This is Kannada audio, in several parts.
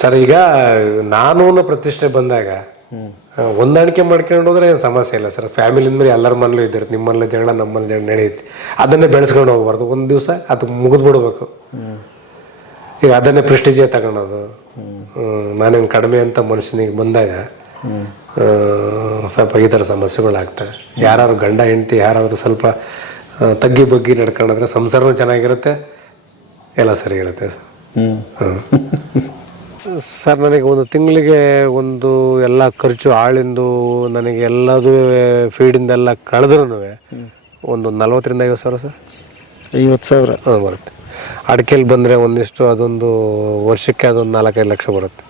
ಸರ್ ಈಗ ಕಾನೂನು ಪ್ರತಿಷ್ಠೆ ಬಂದಾಗ ಹೊಂದಾಣಿಕೆ ಮಾಡ್ಕೊಂಡು ಹೋದ್ರೆ ಏನು ಸಮಸ್ಯೆ ಇಲ್ಲ ಸರ್. ಫ್ಯಾಮಿಲಿ ಮೇಲೆ ಎಲ್ಲರ ಮನೇಲೂ ಇದ್ದಿರುತ್ತೆ, ನಿಮ್ಮಲ್ಲಿ ಜಗಳ ನಮ್ಮಲ್ಲಿ ಜಗಳ ನಡೆಯುತ್ತೆ. ಅದನ್ನೇ ಬೆಳೆಸ್ಕೊಂಡು ಹೋಗ್ಬಾರ್ದು. ಒಂದು ದಿವಸ ಅದು ಮುಗಿದ್ಬಿಡ್ಬೇಕು. ಈಗ ಅದನ್ನೇ ಪ್ರೆಸ್ಟೀಜೇ ತಗೊಳೋದು, ನಾನೇನು ಕಡಿಮೆ ಅಂತ ಮನುಷ್ಯನಿಗೆ ಬಂದಾಗ ಸ್ವಲ್ಪ ಈ ಥರ ಸಮಸ್ಯೆಗಳಾಗ್ತವೆ. ಯಾರಾದ್ರು ಗಂಡ ಹೆಂಡತಿ ಯಾರಾದರೂ ಸ್ವಲ್ಪ ತಗ್ಗಿ ಬಗ್ಗಿ ನಡ್ಕೊಂಡ್ರೆ ಸಂಸಾರನೂ ಚೆನ್ನಾಗಿರುತ್ತೆ, ಎಲ್ಲ ಸರಿ ಇರುತ್ತೆ ಸರ್. ಸರ್ ನನಗೆ ಒಂದು ತಿಂಗಳಿಗೆ ಒಂದು ಎಲ್ಲ ಖರ್ಚು ಆಳಿಂದು ನನಗೆ ಎಲ್ಲದೂ ಫೀಡಿಂದೆಲ್ಲ ಕಳೆದ್ರೂ ಒಂದು 40,000-50,000 ಸರ್. 50,000 ಬರುತ್ತೆ. ಅಡಿಕೆಲಿ ಬಂದರೆ ಒಂದಿಷ್ಟು ಅದೊಂದು ವರ್ಷಕ್ಕೆ ಅದೊಂದು 4-5 ಲಕ್ಷ ಬರುತ್ತೆ.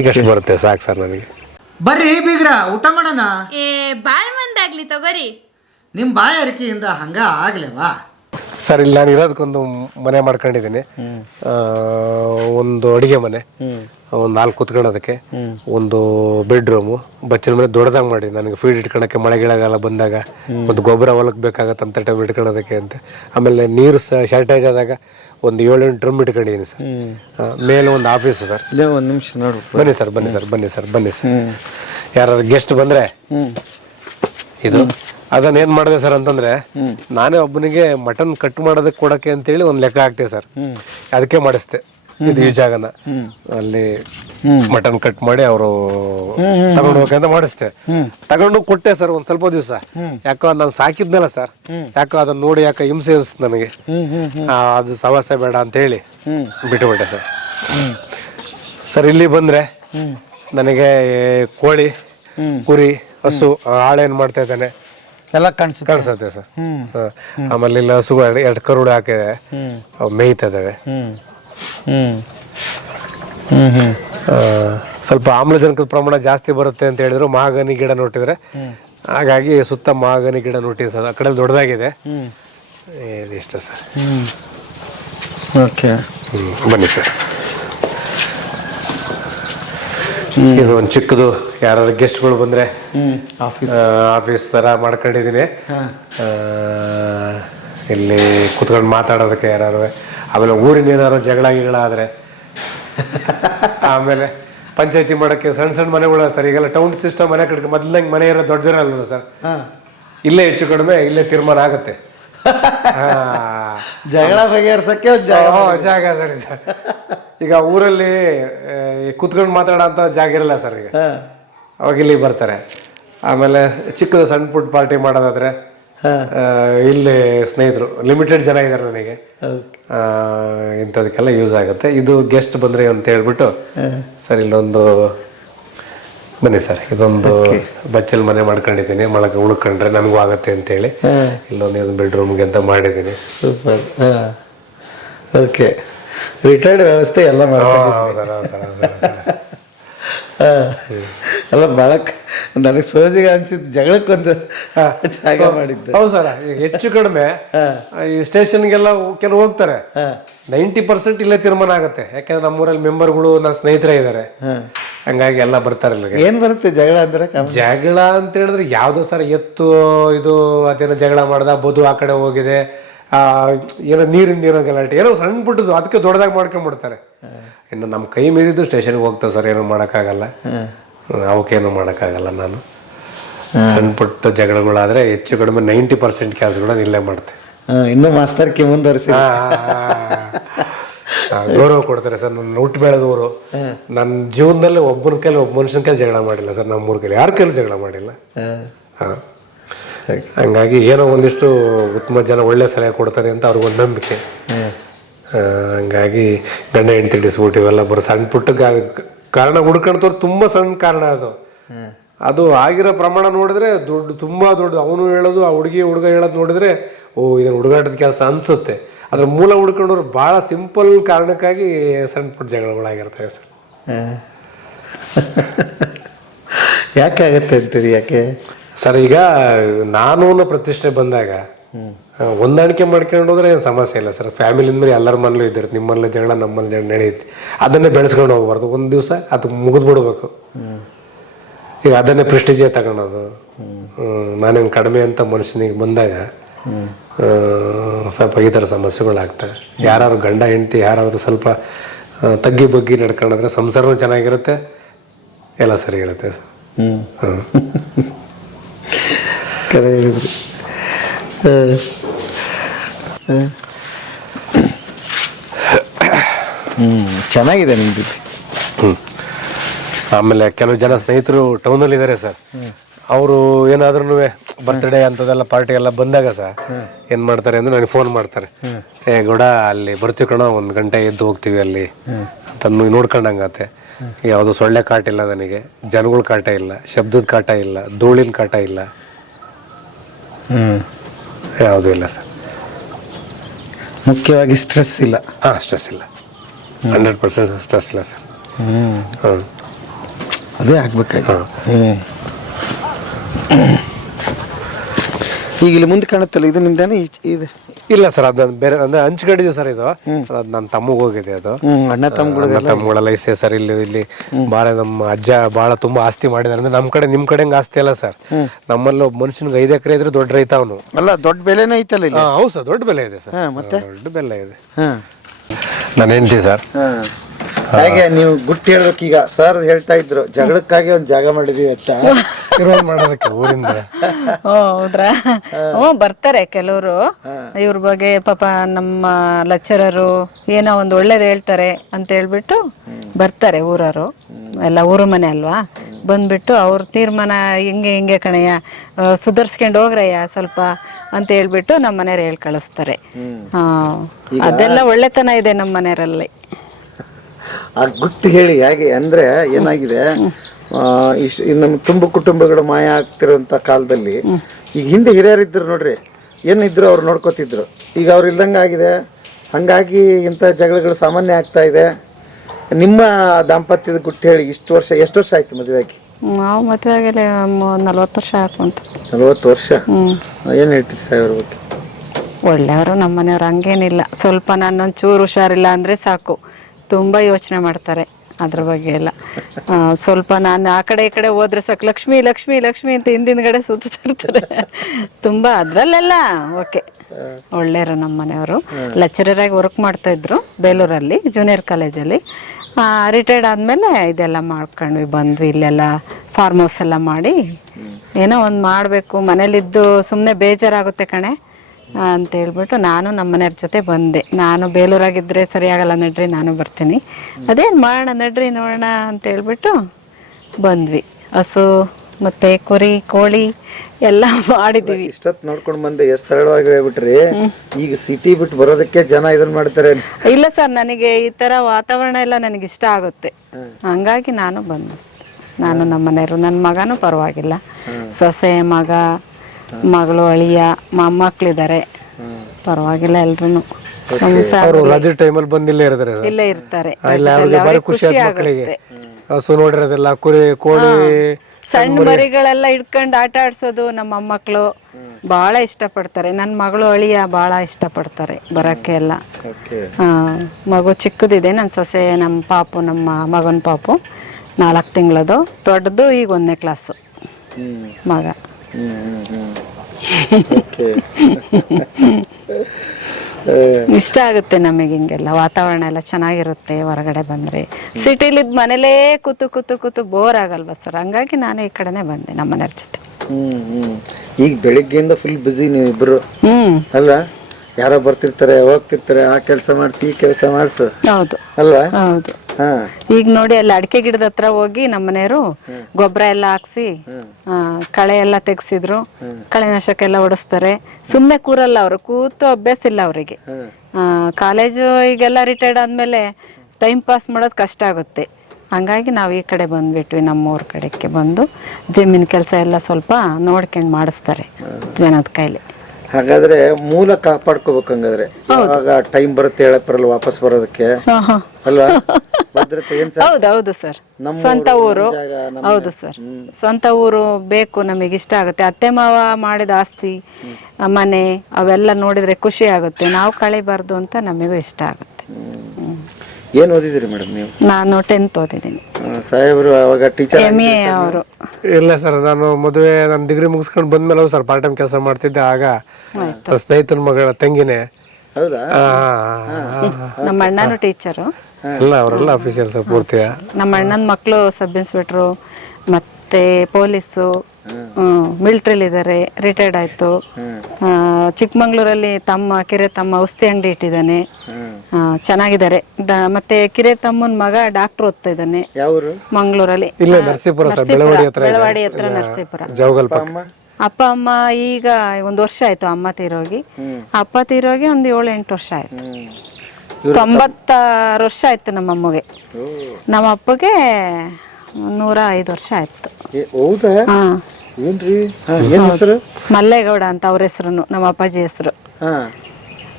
ಈಗಷ್ಟು ಬರುತ್ತೆ ಸಾಕು ಸರ್ ನನಗೆ. ಬರ್ರಿ ಬೀಗ್ರ ಊಟ ಮಾಡೋಣ. ಬಾಳ್ ಮಂದಾಗ್ಲಿ ತಗೋರಿ. ನಿಮ್ಮ ಬಾಯಾರಿಕೆಯಿಂದ ಹಂಗ ಆಗ್ಲೇವಾ ಸರ್? ಇಲ್ಲಿ ನಾನು ಇರೋದಕ್ಕೊಂದು ಮನೆ ಮಾಡ್ಕೊಂಡಿದ್ದೀನಿ. ಒಂದು ಅಡುಗೆ ಮನೆ, ಒಂದು 4 ಕೂತ್ಕೊಳ್ಳೋದಕ್ಕೆ, ಒಂದು ಬೆಡ್ರೂಮು, ಬಚ್ಚಲ ಮನೆ ದೊಡ್ಡದಾಗಿ ಮಾಡಿ ನನಗೆ ಫೀಡ್ ಇಟ್ಕೊಳಕ್ಕೆ ಮಳೆಗಿಳೆಲ್ಲ ಬಂದಾಗ ಒಂದು ಗೊಬ್ಬರ ಹೊಲಕ್ಕೆ ಬೇಕಾಗತ್ತಂತ ಟೈಮ್ ಇಟ್ಕೊಳ್ಳೋದಕ್ಕೆ ಅಂತ. ಆಮೇಲೆ ನೀರು ಶಾರ್ಟೇಜ್ ಆದಾಗ ಒಂದು 7-8 ಡ್ರಮ್ ಇಟ್ಕೊಂಡಿದ್ದೀನಿ ಸರ್. ಮೇಲೆ ಒಂದು ಆಫೀಸು ಸರ್. ಒಂದು ನಿಮಿಷ ನೋಡು. ಬನ್ನಿ ಸರ್, ಬನ್ನಿ ಸರ್, ಬನ್ನಿ ಸರ್, ಬನ್ನಿ ಸರ್. ಯಾರು ಗೆಸ್ಟ್ ಬಂದರೆ ಇದು ಅದನ್ನ ಏನ್ ಮಾಡಿದೆ ಸರ್ ಅಂತಂದ್ರೆ, ನಾನೇ ಒಬ್ಬನಿಗೆ ಮಟನ್ ಕಟ್ ಮಾಡೋದಕ್ಕೆ ಕೊಡಕ್ಕೆ ಅಂತೇಳಿ ಒಂದು ಲೆಕ್ಕ ಹಾಕ್ತೇವೆ ಸರ್. ಅದಕ್ಕೆ ಮಾಡಿಸ್ತೆ ಇದು ಈ ಜಾಗನ. ಅಲ್ಲಿ ಮಟನ್ ಕಟ್ ಮಾಡಿ ಅವರು ತಗೊಂಡು ಹೋಗಂತ ಮಾಡಿಸ್ತೆ. ತಗೊಂಡು ಕೊಟ್ಟೆ ಸರ್ ಒಂದ್ ಸ್ವಲ್ಪ ದಿವಸ. ಯಾಕೋ ನಾನು ಸಾಕಿದ್ನಲ್ಲ ಸರ್, ಯಾಕೋ ಅದನ್ನ ನೋಡಿ ಯಾಕೋ ಹಿಂಸೆ ಅನಿಸ್ತು ನನಗೆ. ಅದು ಸಮಸ್ಯೆ ಬೇಡ ಅಂತ ಹೇಳಿ ಬಿಟ್ಟುಬಿಟ್ಟೆ ಸರ್. ಸರ್ ಇಲ್ಲಿ ಬಂದ್ರೆ ನನಗೆ ಕೋಳಿ, ಕುರಿ, ಹಸು, ಆಳೇನ್ ಮಾಡ್ತಾ ಇದ್ದಾನೆ ಎಲ್ಲ ಕಾಣಿಸುತ್ತೆ ಸರ್. ಆಮೇಲೆ ಇಲ್ಲಿ ಹಸುಗಳು 2 ಕರುಳು ಹಾಕಿದೆ, ಅವು ಮೇಯ್ತಾ ಇದಾವೆ. ಸ್ವಲ್ಪ ಆಮ್ಲಜನಕದ ಪ್ರಮಾಣ ಜಾಸ್ತಿ ಬರುತ್ತೆ ಅಂತ ಹೇಳಿದ್ರು. ಮಹಾಗನಿ ಗಿಡ ನೋಟಿದ್ರೆ, ಹಾಗಾಗಿ ಸುತ್ತ ಮಹಾಗನಿ ಗಿಡ ನೋಟಿದೆ ಸರ್. ಆ ಕಡೆ ದೊಡ್ಡದಾಗಿದೆ. ಇಷ್ಟ ಸರ್. ಓಕೆ, ಬನ್ನಿ ಸರ್. ಇದು ಒಂದು ಚಿಕ್ಕದು, ಯಾರು ಗೆಸ್ಟ್ಗಳು ಬಂದ್ರೆ ಆಫೀಸ್ ತರ ಮಾಡ್ಕೊಂಡಿದ್ದೀನಿ. ಇಲ್ಲಿ ಕುತ್ಕೊಂಡು ಮಾತಾಡೋದಕ್ಕೆ ಯಾರು. ಆಮೇಲೆ ಊರಿನ ಏನಾದ್ರು ಜಗಳ ಆದ್ರೆ ಆಮೇಲೆ ಪಂಚಾಯತಿ ಮಾಡೋಕ್ಕೆ ಸಣ್ಣ ಸಣ್ಣ ಮನೆಗಳು ಸರ್. ಈಗೆಲ್ಲ ಟೌನ್ ಸಿಸ್ಟಮ್ ಮನೆ ಕಟ್ಕೊಂಡು ಮೊದ್ಲಂಗೆ ಮನೆ ಇರೋ ದೊಡ್ಡದಿರಲ್ಲ ಸರ್. ಇಲ್ಲೇ ಹೆಚ್ಚು ಕಡಿಮೆ ಇಲ್ಲೇ ತೀರ್ಮಾನ ಆಗುತ್ತೆ. ಜಗಳ ಬಗೆಹರಿಸಕ್ಕೆ ಜಾಗ ಸರ್ ಇದು. ಈಗ ಊರಲ್ಲಿ ಕುತ್ಕೊಂಡು ಮಾತಾಡೋ ಅಂತ ಜಾಗ ಇರಲ್ಲ ಸರ್. ಈಗ ಅವಾಗ ಇಲ್ಲಿಗೆ ಬರ್ತಾರೆ. ಆಮೇಲೆ ಚಿಕ್ಕದು ಸಣ್ಣ ಪುಟ್ಟ ಪಾರ್ಟಿ ಮಾಡೋದಾದ್ರೆ ಇಲ್ಲಿ ಸ್ನೇಹಿತರು ಲಿಮಿಟೆಡ್ ಜನ ಇದ್ದಾರೆ ನನಗೆ, ಇಂಥದಕ್ಕೆಲ್ಲ ಯೂಸ್ ಆಗುತ್ತೆ. ಇದು ಗೆಸ್ಟ್ ಬಂದ್ರೆ ಅಂತ ಹೇಳ್ಬಿಟ್ಟು ಸರ್ ಇಲ್ಲೊಂದು ಬನ್ನಿ ಸರ್, ಇದೊಂದು ಬಚ್ಚಲ್ ಮನೆ ಮಾಡ್ಕೊಂಡಿದ್ದೀನಿ. ಮೊಳಗೆ ಉಳ್ಕೊಂಡ್ರೆ ನನಗೂ ಆಗತ್ತೆ ಅಂತೇಳಿ ಇಲ್ಲೊಂದು ಬೆಡ್ರೂಮ್ಗೆ ಅಂತ ಮಾಡಿದ್ದೀನಿ. ಸೂಪರ್. ಓಕೆ, ರಿಟೈರ್ಡ್ ವ್ಯವಸ್ಥೆ ಎಲ್ಲ ಎಲ್ಲ ಭಾಳ ನನಗೆ ಸೋಜಿಗೆ ಅನ್ಸಿದ್ದು. ಜಗಳಕ್ಕೊಂದು ಜಾಗ ಮಾಡಿದ್ದು. ಹೌದು ಸರ್. ಹೆಚ್ಚು ಕಡಿಮೆ ಈ ಸ್ಟೇಷನ್ಗೆಲ್ಲ ಕೆಲವು ಹೋಗ್ತಾರೆ. 90% ಇಲ್ಲೇ ತೀರ್ಮಾನ ಆಗುತ್ತೆ. ಯಾಕಂದ್ರೆ ನಮ್ಮೂರಲ್ಲಿ ಮೆಂಬರ್ಗಳು ನನ್ನ ಸ್ನೇಹಿತರೇ ಇದ್ದಾರೆ. ಹಂಗಾಗಿ ಎಲ್ಲ ಬರ್ತಾರೆ ಇಲ್ಲಿಗೆ. ಏನ್ ಬರುತ್ತೆ ಜಗಳ ಅಂದ್ರೆ? ಜಗಳ ಅಂತ ಹೇಳಿದ್ರೆ ಯಾವ್ದೋ ಸರ್, ಎತ್ತು ಇದು ಅದೇನೋ ಜಗಳ ಮಾಡ್ದ, ಬದು ಆ ಕಡೆ ಹೋಗಿದೆ, ಏನೋ ನೀರಿಂದ ಏನೋ ಗಲಾಟೆ, ಏನೋ ಸಣ್ಣ ಪುಟ್ಟದು, ಅದಕ್ಕೆ ದೊಡ್ಡದಾಗಿ ಮಾಡ್ಕೊಂಡ್ಬಿಡ್ತಾರೆ. ಇನ್ನು ನಮ್ಮ ಕೈ ಮೀರಿದ್ದು ಸ್ಟೇಷನ್ಗೆ ಹೋಗ್ತಾವೆ ಸರ್. ಏನೂ ಮಾಡೋಕ್ಕಾಗಲ್ಲ, ಅವಕ್ಕೇನು ಮಾಡೋಕ್ಕಾಗಲ್ಲ. ನಾನು ಸಣ್ಣ ಪುಟ್ಟ ಜಗಳಗಳಾದ್ರೆ ಹೆಚ್ಚು ಕಡಿಮೆ 90% ಕೆಲಸಗಳನ್ನ ಇಲ್ಲೇ ಮಾಡ್ತೆ. ಇನ್ನೂ ಮಾಸ್ತರ್ಗೆ ಮುಂದುವರಿಸಿ ಗೌರವ ಕೊಡ್ತಾರೆ ಸರ್. ನನ್ನ ಹುಟ್ಟು ಬೆಳೆದವರು ನನ್ನ ಜೀವನದಲ್ಲಿ ಒಬ್ಬನ ಕೈಲಿ ಒಬ್ಬ ಮನುಷ್ಯನ ಕೈಲಿ ಜಗಳ ಮಾಡಿಲ್ಲ ಸರ್. ನಮ್ಮ ಮೂರು ಕೈಲಿ ಯಾರ ಕೈಲಿ ಜಗಳ ಮಾಡಿಲ್ಲ. ಹಂಗಾಗಿ ಏನೋ ಒಂದಿಷ್ಟು ಉತ್ತಮ ಜನ ಒಳ್ಳೆ ಸಲಹೆ ಕೊಡ್ತಾರೆ ಅಂತ ಅವ್ರಿಗೊಂದು ನಂಬಿಕೆ. ಹಂಗಾಗಿ ಗಂಡ ಹೆಂಡತಿ ಡಿಸ್ಪ್ಯೂಟ್ ಇವೆಲ್ಲ ಬರೋ ಸಣ್ಣ ಪುಟ್ಟ ಕಾರಣ ಹುಡ್ಕೊಂಡ್ತವ್ರು ತುಂಬ ಸಣ್ಣ ಕಾರಣ ಅದು. ಅದು ಆಗಿರೋ ಪ್ರಮಾಣ ನೋಡಿದ್ರೆ ತುಂಬಾ ದೊಡ್ಡದು. ಅವನು ಹೇಳೋದು, ಆ ಹುಡುಗ ಹೇಳೋದು ನೋಡಿದ್ರೆ ಇದನ್ನ ಹುಡುಗಾಟದ ಕೆಲಸ ಅನ್ಸುತ್ತೆ. ಅದ್ರ ಮೂಲ ಹುಡ್ಕೊಂಡವ್ರು ಭಾಳ ಸಿಂಪಲ್ ಕಾರಣಕ್ಕಾಗಿ ಸಣ್ಣ ಪುಟ್ಟ ಜಗಳಗಳಾಗಿರ್ತವೆ ಸರ್. ಯಾಕೆ ಆಗತ್ತೆ ಅಂತೀರಿ? ಯಾಕೆ ಸರ್? ಈಗ ಕಾನೂನು ಪ್ರತಿಷ್ಠೆ ಬಂದಾಗ ಹೊಂದಾಣಿಕೆ ಮಾಡ್ಕೊಂಡು ಹೋದ್ರೆ ಏನು ಸಮಸ್ಯೆ ಇಲ್ಲ ಸರ್. ಫ್ಯಾಮಿಲಿ ಮೇಲೆ ಎಲ್ಲರ ಮನೇಲೂ ಇದ್ದಿರುತ್ತೆ, ನಿಮ್ಮಲ್ಲಿ ಜಗಳ ನಮ್ಮಲ್ಲಿ ಜಗಳ ನಡೆಯುತ್ತೆ. ಅದನ್ನೇ ಬೆಳೆಸ್ಕೊಂಡು ಹೋಗ್ಬಾರ್ದು. ಒಂದು ದಿವಸ ಅದು ಮುಗಿದ್ಬಿಡ್ಬೇಕು. ಈಗ ಅದನ್ನೇ ಪ್ರೆಸ್ಟೀಜೇ ತಗೊಳೋದು, ನಾನೇನು ಕಡಿಮೆ ಅಂತ ಮನುಷ್ಯನಿಗೆ ಬಂದಾಗ ಸ್ವಲ್ಪ ಈ ಥರ ಸಮಸ್ಯೆಗಳಾಗ್ತವೆ. ಯಾರಾದ್ರು ಗಂಡ ಹೆಂಡತಿ ಯಾರಾದರೂ ಸ್ವಲ್ಪ ತಗ್ಗಿ ಬಗ್ಗಿ ನಡ್ಕೊಂಡ್ರೆ ಸಂಸಾರನೂ ಚೆನ್ನಾಗಿರುತ್ತೆ, ಎಲ್ಲ ಸರಿ ಇರುತ್ತೆ ಸರ್. ಕರೆ ಹೇಳಿದ್ರಿ. ಚೆನ್ನಾಗಿದೆ ನಿಮ್ದು. ಆಮೇಲೆ ಕೆಲವು ಜನ ಸ್ನೇಹಿತರು ಟೌನಲ್ಲಿ ಇದ್ದಾರೆ ಸರ್. ಅವರು ಏನಾದ್ರೂ ಬರ್ತ್ಡೇ ಅಂಥದ್ದೆಲ್ಲ ಪಾರ್ಟಿ ಎಲ್ಲ ಬಂದಾಗ ಸರ್ ಏನು ಮಾಡ್ತಾರೆ ಅಂದ್ರೆ ನನಗೆ ಫೋನ್ ಮಾಡ್ತಾರೆ, ಗೌಡ ಅಲ್ಲಿ ಬರ್ತೀವಿ ಕಣೋ, 1 ಗಂಟೆ ಎದ್ದು ಹೋಗ್ತೀವಿ ಅಲ್ಲಿ ಅಂತ ನೋಡ್ಕೊಂಡಂಗತ್ತೆ. ಯಾವುದು ಸೊಳ್ಳೆ ಕಾಟ ಇಲ್ಲ ನನಗೆ, ಜನಗಳ ಕಾಟ ಇಲ್ಲ, ಶಬ್ದದ ಕಾಟ ಇಲ್ಲ, ಧೂಳಿನ ಕಾಟ ಇಲ್ಲ, ಯಾವುದೂ ಇಲ್ಲ ಸರ್. ಮುಖ್ಯವಾಗಿ ಸ್ಟ್ರೆಸ್ ಇಲ್ಲ. ಸ್ಟ್ರೆಸ್ ಇಲ್ಲ, 100% ಸ್ಟ್ರೆಸ್ ಇಲ್ಲ ಸರ್. ಹಾಂ, ಅದೇ ಆಗ್ಬೇಕಾಗಿ. ಈಗ ಇಲ್ಲಿ ಮುಂದೆ ಕಾಣುತ್ತಲ್ಲ, ಇದು ನಿಮ್ದೇನೆ? ಇದು ಇಲ್ಲ ಸರ್, ಅದು ಬೇರೆ ಅಂದ್ರೆ ಹಂಚ್ಕೊಂಡಿದ್ವಿ ಸರ್. ಇದು ಅದು ನನ್ನ ತಮ್ಮಗೆ ಹೋಗಿದೆ. ಅದು ಅಣ್ಣ ತಮ್ಮಗಳೆಲ್ಲ ಇಷ್ಟೇ ಸರ್. ಇಲ್ಲಿ ಭಾಳ ನಮ್ಮ ಅಜ್ಜ ಭಾಳ ತುಂಬಾ ಆಸ್ತಿ ಮಾಡಿದಾರೆ. ಅಂದ್ರೆ ನಮ್ಮ ಕಡೆ, ನಿಮ್ಮ ಕಡೆ ಆಸ್ತಿ ಅಲ್ಲ ಸರ್. ನಮ್ಮಲ್ಲಿ ಒಬ್ಬ ಮನುಷ್ಯನಿಗೆ 5 ಎಕರೆ ಇದ್ರೆ ದೊಡ್ಡ ರೈತ ಅವನು. ಅಲ್ಲ, ದೊಡ್ಡ ಬೆಲೆನೇ ಐತಲ್ಲ ಇಲ್ಲಿ. ಹೌದು ಸರ್, ದೊಡ್ಡ ಬೆಲೆ ಇದೆ ಸರ್. ಮತ್ತೆ ದೊಡ್ಡ ಬೆಲೆ ಇದೆ. ನನ್ನ ಹೆಂಡತಿ ಸರ್. ಹಾಗೆ ನೀವು ಗುಟ್ಟಿ ಹೇಳ್ಬೇಕು. ಈಗ ಸರ್ ಹೇಳ್ತಾ ಇದ್ರು ಜಗಳಕ್ಕಾಗಿ ಒಂದು ಜಾಗ ಮಾಡಿದೀವಿ ಅಂತ ಮಾಡೋದಕ್ಕೆ ಊರಿಂದ. ಹೌದ್ರಾ? ಬರ್ತಾರೆ ಕೆಲವರು. ಇವ್ರ ಬಗ್ಗೆ ಪಾಪ ನಮ್ಮ ಲೆಕ್ಚರರು ಏನೋ ಒಂದು ಒಳ್ಳೇದು ಹೇಳ್ತಾರೆ ಅಂತ ಹೇಳ್ಬಿಟ್ಟು ಬರ್ತಾರೆ ಊರವರು ಎಲ್ಲ. ಊರು ಮನೆ ಅಲ್ವಾ, ಬಂದ್ಬಿಟ್ಟು ಅವ್ರ ತೀರ್ಮಾನ ಹಿಂಗೆ ಕಣಯ್ಯ, ಸುಧಾರಿಸ್ಕೊಂಡು ಹೋಗ್ರಯ್ಯ ಸ್ವಲ್ಪ ಅಂತ ಹೇಳ್ಬಿಟ್ಟು ನಮ್ಮ ಮನೆಯವ್ರು ಹೇಳಿ ಕಳಿಸ್ತಾರೆ. ಅದೆಲ್ಲ ಒಳ್ಳೆತನ ಇದೆ ನಮ್ಮ ಮನೆಯವರಲ್ಲಿ. ಆ ಗುಟ್ಟು ಹೇಳಿ ಹೇಗೆ ಅಂದ್ರೆ ಏನಾಗಿದೆ, ಇಷ್ಟು ನಮ್ಮ ತುಂಬ ಕುಟುಂಬಗಳು ಮಾಯ ಆಗ್ತಿರೋಂಥ ಕಾಲದಲ್ಲಿ ಈಗ ಹಿಂದೆ ಹಿರಿಯರಿದ್ರು ನೋಡ್ರಿ, ಏನಿದ್ರು ಅವ್ರು ನೋಡ್ಕೋತಿದ್ರು. ಈಗ ಅವ್ರು ಇಲ್ದಂಗೆ ಆಗಿದೆ. ಹಂಗಾಗಿ ಇಂಥ ಜಗಳಗಳು ಸಾಮಾನ್ಯ ಆಗ್ತಾ ಇದೆ. ನಿಮ್ಮ ದಾಂಪತ್ಯದ ಗುಟ್ಟು ಹೇಳಿ. ಎಷ್ಟು ವರ್ಷ ಆಯ್ತು ಮದುವೆ ಆಗಿ? ನಾವು ಮದುವೆ ಆಗಲಿ 40 ವರ್ಷ ಆಯ್ತು. 40 ವರ್ಷ. ಏನು ಹೇಳ್ತೀರಿ ಸಾಹೇಬ್ರ ಬಗ್ಗೆ? ಒಳ್ಳೆಯವರು ನಮ್ಮ ಮನೆಯವ್ರು, ಹಂಗೇನಿಲ್ಲ. ಸ್ವಲ್ಪ ನಾನೊಂದು ಚೂರು ಹುಷಾರಿಲ್ಲ ಅಂದರೆ ಸಾಕು, ತುಂಬ ಯೋಚನೆ ಮಾಡ್ತಾರೆ ಅದ್ರ ಬಗ್ಗೆ ಎಲ್ಲ. ಸ್ವಲ್ಪ ನಾನು ಆ ಕಡೆ ಈ ಕಡೆ ಹೋದ್ರೆ ಸಾಕು, ಲಕ್ಷ್ಮಿ ಲಕ್ಷ್ಮಿ ಲಕ್ಷ್ಮಿ ಅಂತ ಹಿಂದಿನಗಡೆ ಸುತ್ತಿರ್ತಾರೆ. ತುಂಬ ಅದರಲ್ಲೆಲ್ಲ ಓಕೆ, ಒಳ್ಳೆಯವರು ನಮ್ಮ ಮನೆಯವರು. ಲೆಕ್ಚರರ್ ಆಗಿ ವರ್ಕ್ ಮಾಡ್ತಾ ಇದ್ರು ಬೇಲೂರಲ್ಲಿ, ಜೂನಿಯರ್ ಕಾಲೇಜಲ್ಲಿ. ರಿಟೈರ್ಡ್ ಆದಮೇಲೆ ಇದೆಲ್ಲ ಮಾಡ್ಕೊಂಡ್ವಿ, ಬಂದ್ವಿ. ಇಲ್ಲೆಲ್ಲ ಫಾರ್ಮ್ ಹೌಸ್ ಎಲ್ಲ ಮಾಡಿ ಏನೋ ಒಂದು ಮಾಡಬೇಕು, ಮನೇಲಿದ್ದು ಸುಮ್ಮನೆ ಬೇಜಾರಾಗುತ್ತೆ ಕಣೆ ಅಂತ ಹೇಳ್ಬಿಟ್ಟು ನಾನು ನಮ್ಮ ಮನೆಯವ್ರ ಜೊತೆ ಬಂದೆ. ನಾನು ಬೇಲೂರಾಗಿದ್ದರೆ ಸರಿಯಾಗಲ್ಲ ನಡ್ರಿ, ನಾನು ಬರ್ತೀನಿ, ಅದೇನು ಮಾಡೋಣ ನಡ್ರಿ ನೋಡೋಣ ಅಂತ ಹೇಳ್ಬಿಟ್ಟು ಬಂದ್ವಿ. ಹಸು ಮತ್ತು ಕುರಿ ಕೋಳಿ ಎಲ್ಲ ಮಾಡಿದ್ದೀವಿ. ಇಷ್ಟೊತ್ತು ನೋಡ್ಕೊಂಡು ಬಂದೆ, ಎಷ್ಟು ಸರಳವಾಗಿ ಹೇಳ್ಬಿಟ್ರಿ. ಈಗ ಸಿಟಿ ಬಿಟ್ಟು ಬರೋದಕ್ಕೆ ಜನ ಇದನ್ನ ಮಾಡ್ತಾರೆ. ಇಲ್ಲ ಸರ್, ನನಗೆ ಈ ಥರ ವಾತಾವರಣ ಎಲ್ಲ ನನಗೆ ಇಷ್ಟ ಆಗುತ್ತೆ. ಹಂಗಾಗಿ ನಾನು ಬಂದೆ. ನಾನು ನಮ್ಮ ಮನೆಯವರು, ನನ್ನ ಮಗನೂ ಪರವಾಗಿಲ್ಲ, ಸೊಸೆ ಮಗ ಮಗಳು ಅಳಿಯ ಮೊಮ್ಮಕ್ಳಿದ್ದಾರೆ, ಪರವಾಗಿಲ್ಲ. ಎಲ್ರು ರಜೆ ಟೈಮಲ್ಲಿ ಬಂದಿಲ್ಲೇ ಇರ್ತಾರೆ, ಇಲ್ಲೇ ಇರ್ತಾರೆ. ಖುಷಿ ಆಗುತ್ತೆ. ಹಸು ನೋಡಿರೋದೆಲ್ಲ, ಕುರಿ ಕೋಳಿ ಸಣ್ಣ ಮರಿಗಳೆಲ್ಲ ಇಟ್ಕೊಂಡು ಆಟ ಆಡ್ಸೋದು ನಮ್ಮ ಮೊಮ್ಮಕ್ಕಳು ಭಾಳ ಇಷ್ಟಪಡ್ತಾರೆ. ನನ್ನ ಮಗಳು ಅಳಿಯ ಭಾಳ ಇಷ್ಟಪಡ್ತಾರೆ ಬರೋಕ್ಕೆ ಎಲ್ಲ. ಮಗು ಚಿಕ್ಕದಿದೆ, ನನ್ನ ಸೊಸೆ, ನಮ್ಮ ಪಾಪು, ನಮ್ಮ ಮಗನ ಪಾಪು 4 ತಿಂಗಳದು. ದೊಡ್ಡದು ಈಗ 1ನೇ ಕ್ಲಾಸು ಮಗ. ಇಷ್ಟ ಆಗುತ್ತೆ ನಮಗೆ ಹಿಂಗೆಲ್ಲ, ವಾತಾವರಣ ಎಲ್ಲ ಚೆನ್ನಾಗಿರುತ್ತೆ. ಹೊರಗಡೆ ಬಂದರೆ ಸಿಟಿಲಿದ್ದು ಮನೇಲೇ ಕೂತು ಬೋರ್ ಆಗಲ್ವಾ ಸರ್? ಹಂಗಾಗಿ ನಾನು ಈ ಕಡೆನೇ ಬಂದೆ ನಮ್ಮ ಮನೆಯವ್ರ ಜೊತೆ. ಈಗ ಬೆಳಿಗ್ಗೆಯಿಂದ ಫುಲ್ ಬಿಸಿ ನೀವು ಇಬ್ರು ಅಲ್ಲ? ಯಾರೋ ಬರ್ತಿರ್ತಾರೆ, ಹೋಗ್ತಿರ್ತಾರೆ, ಆ ಕೆಲಸ ಮಾಡಿಸಿ ಈ ಕೆಲಸ ಮಾಡಿಸು. ಹೌದು ಅಲ್ವಾ? ಹೌದು. ಈಗ ನೋಡಿ ಅಲ್ಲಿ ಅಡಿಕೆ ಗಿಡದ ಹತ್ರ ಹೋಗಿ ನಮ್ಮ ಮನೆಯವರು ಗೊಬ್ಬರ ಎಲ್ಲ ಹಾಕ್ಸಿ ಕಳೆ ಎಲ್ಲ ತೆಗ್ಸಿದ್ರು, ಕಳೆನಾಶಕ ಎಲ್ಲ ಹೊಡಿಸ್ತಾರೆ. ಸುಮ್ಮನೆ ಕೂರಲ್ಲ ಅವರು, ಕೂತು ಅಭ್ಯಾಸ ಇಲ್ಲ ಅವರಿಗೆ. ಕಾಲೇಜು ಈಗೆಲ್ಲ ರಿಟೈರ್ಡ್ ಆದ್ಮೇಲೆ ಟೈಮ್ ಪಾಸ್ ಮಾಡೋದು ಕಷ್ಟ ಆಗುತ್ತೆ. ಹಂಗಾಗಿ ನಾವು ಈ ಕಡೆ ಬಂದ್ಬಿಟ್ವಿ, ನಮ್ಮೂರ ಕಡೆಗೆ ಬಂದು ಜಮೀನ್ ಕೆಲಸ ಎಲ್ಲ ಸ್ವಲ್ಪ ನೋಡ್ಕೊಂಡು ಮಾಡಿಸ್ತಾರೆ ಜನದ ಕೈಲಿ. ಹಾಗಾದ್ರೆ ಮೂಲ ಕಾಪಾಡ್ಕೋಬೇಕು. ಹಂಗಾದ್ರೆ ಯಾವಾಗ ಟೈಮ್ ಬರುತ್ತೆ ಹೇಳಕ್ ಬರಲ್ಲ ವಾಪಸ್ ಬರೋದಕ್ಕೆ ಅಲ್ವಾ? ಭದ್ರತೆ ಏನ್ ಸರ್? ಹೌದೌದು ಸರ್, ಸ್ವಂತ ಊರು. ಹೌದು ಸರ್, ಸ್ವಂತ ಊರು ಬೇಕು, ನಮಗೆ ಇಷ್ಟ ಆಗುತ್ತೆ. ಅತ್ತೆ ಮಾವ ಮಾಡಿದ ಆಸ್ತಿ ಮನೆ ಅವೆಲ್ಲ ನೋಡಿದ್ರೆ ಖುಷಿ ಆಗುತ್ತೆ. ನಾವು ಕಳಿಬಾರ್ದು ಅಂತ ನಮಗೂ ಇಷ್ಟ ಆಗುತ್ತೆ. ಏನ್ ಓದಿದಿರಿ ಮೇಡಮ್ ನೀವು? ನಾನು 10th ಓದಿದ್ದೀನಿ. ಸಾಹೇಬ್ರು ಅವಾಗ ಟೀಚರ್? MA ಅವರು. ಇಲ್ಲ ಸರ್, ನಾನು ಮದುವೆ ನನ್ನ ಡಿಗ್ರಿ ಮುಗಿಸ್ಕೊಂಡು ಬಂದ್ಮೇಲೆ ಸರ್ ಪಾರ್ಟ್ ಟೈಮ್ ಕೆಲಸ ಮಾಡ್ತಿದ್ದೆ. ಆಗ ಸ್ನೇಹಿತನ ಮಗಳ ತಂಗಿನೇ ಹೌದಾ? ನಮ್ಮ ಅಣ್ಣನೂ ಟೀಚರು. ಎಲ್ಲ ಅವರೆಲ್ಲ ಅಫಿಷಿಯಲ್ಸ್ ಪೂರ್ತಿ. ನಮ್ಮ ಅಣ್ಣನ ಮಕ್ಕಳು ಸಬ್ ಇನ್ಸ್ಪೆಕ್ಟ್ರು, ಮತ್ತೆ ಪೊಲೀಸು, ಮಿಲ್ಟ್ರಿಲಿ ಇದ್ದಾರೆ, ರಿಟೈರ್ಡ್ ಆಯ್ತು. ಚಿಕ್ಕಮಂಗ್ಳೂರಲ್ಲಿ ಕೆರೆ ತಮ್ಮ ಔಷಧಿ ಅಂಗಡಿ ಇಟ್ಟಿದ್ದಾನೆ. ಚೆನ್ನಾಗಿದ್ದಾರೆ. ಮತ್ತೆ ಕಿರೆ ತಮ್ಮನ ಮಗ ಡಾಕ್ಟರ್ ಓದ್ತಾ ಇದ್ದಾನೆ ಮಂಗಳೂರಲ್ಲಿ. ಬೆಳವಾಡಿ ಹತ್ರ ನರಸೀಪುರ. ಅಪ್ಪ ಅಮ್ಮ ಈಗ 1 ವರ್ಷ ಆಯ್ತು ಅಮ್ಮ ತೀರೋಗಿ. ಅಪ್ಪ ತೀರೋಗಿ ಒಂದು 7-8 ವರ್ಷ ಆಯ್ತು. 96 ವರ್ಷ ಆಯ್ತು ನಮ್ಮ ಅಮ್ಮಗೆ. ನಮ್ಮ ಅಪ್ಪಗೆ 105 ವರ್ಷ ಆಯ್ತು. ಮಲ್ಲೇಗೌಡ ಅಂತ ಅವ್ರ ಹೆಸರು, ನಮ್ಮ ಅಪ್ಪಾಜಿ ಹೆಸರು.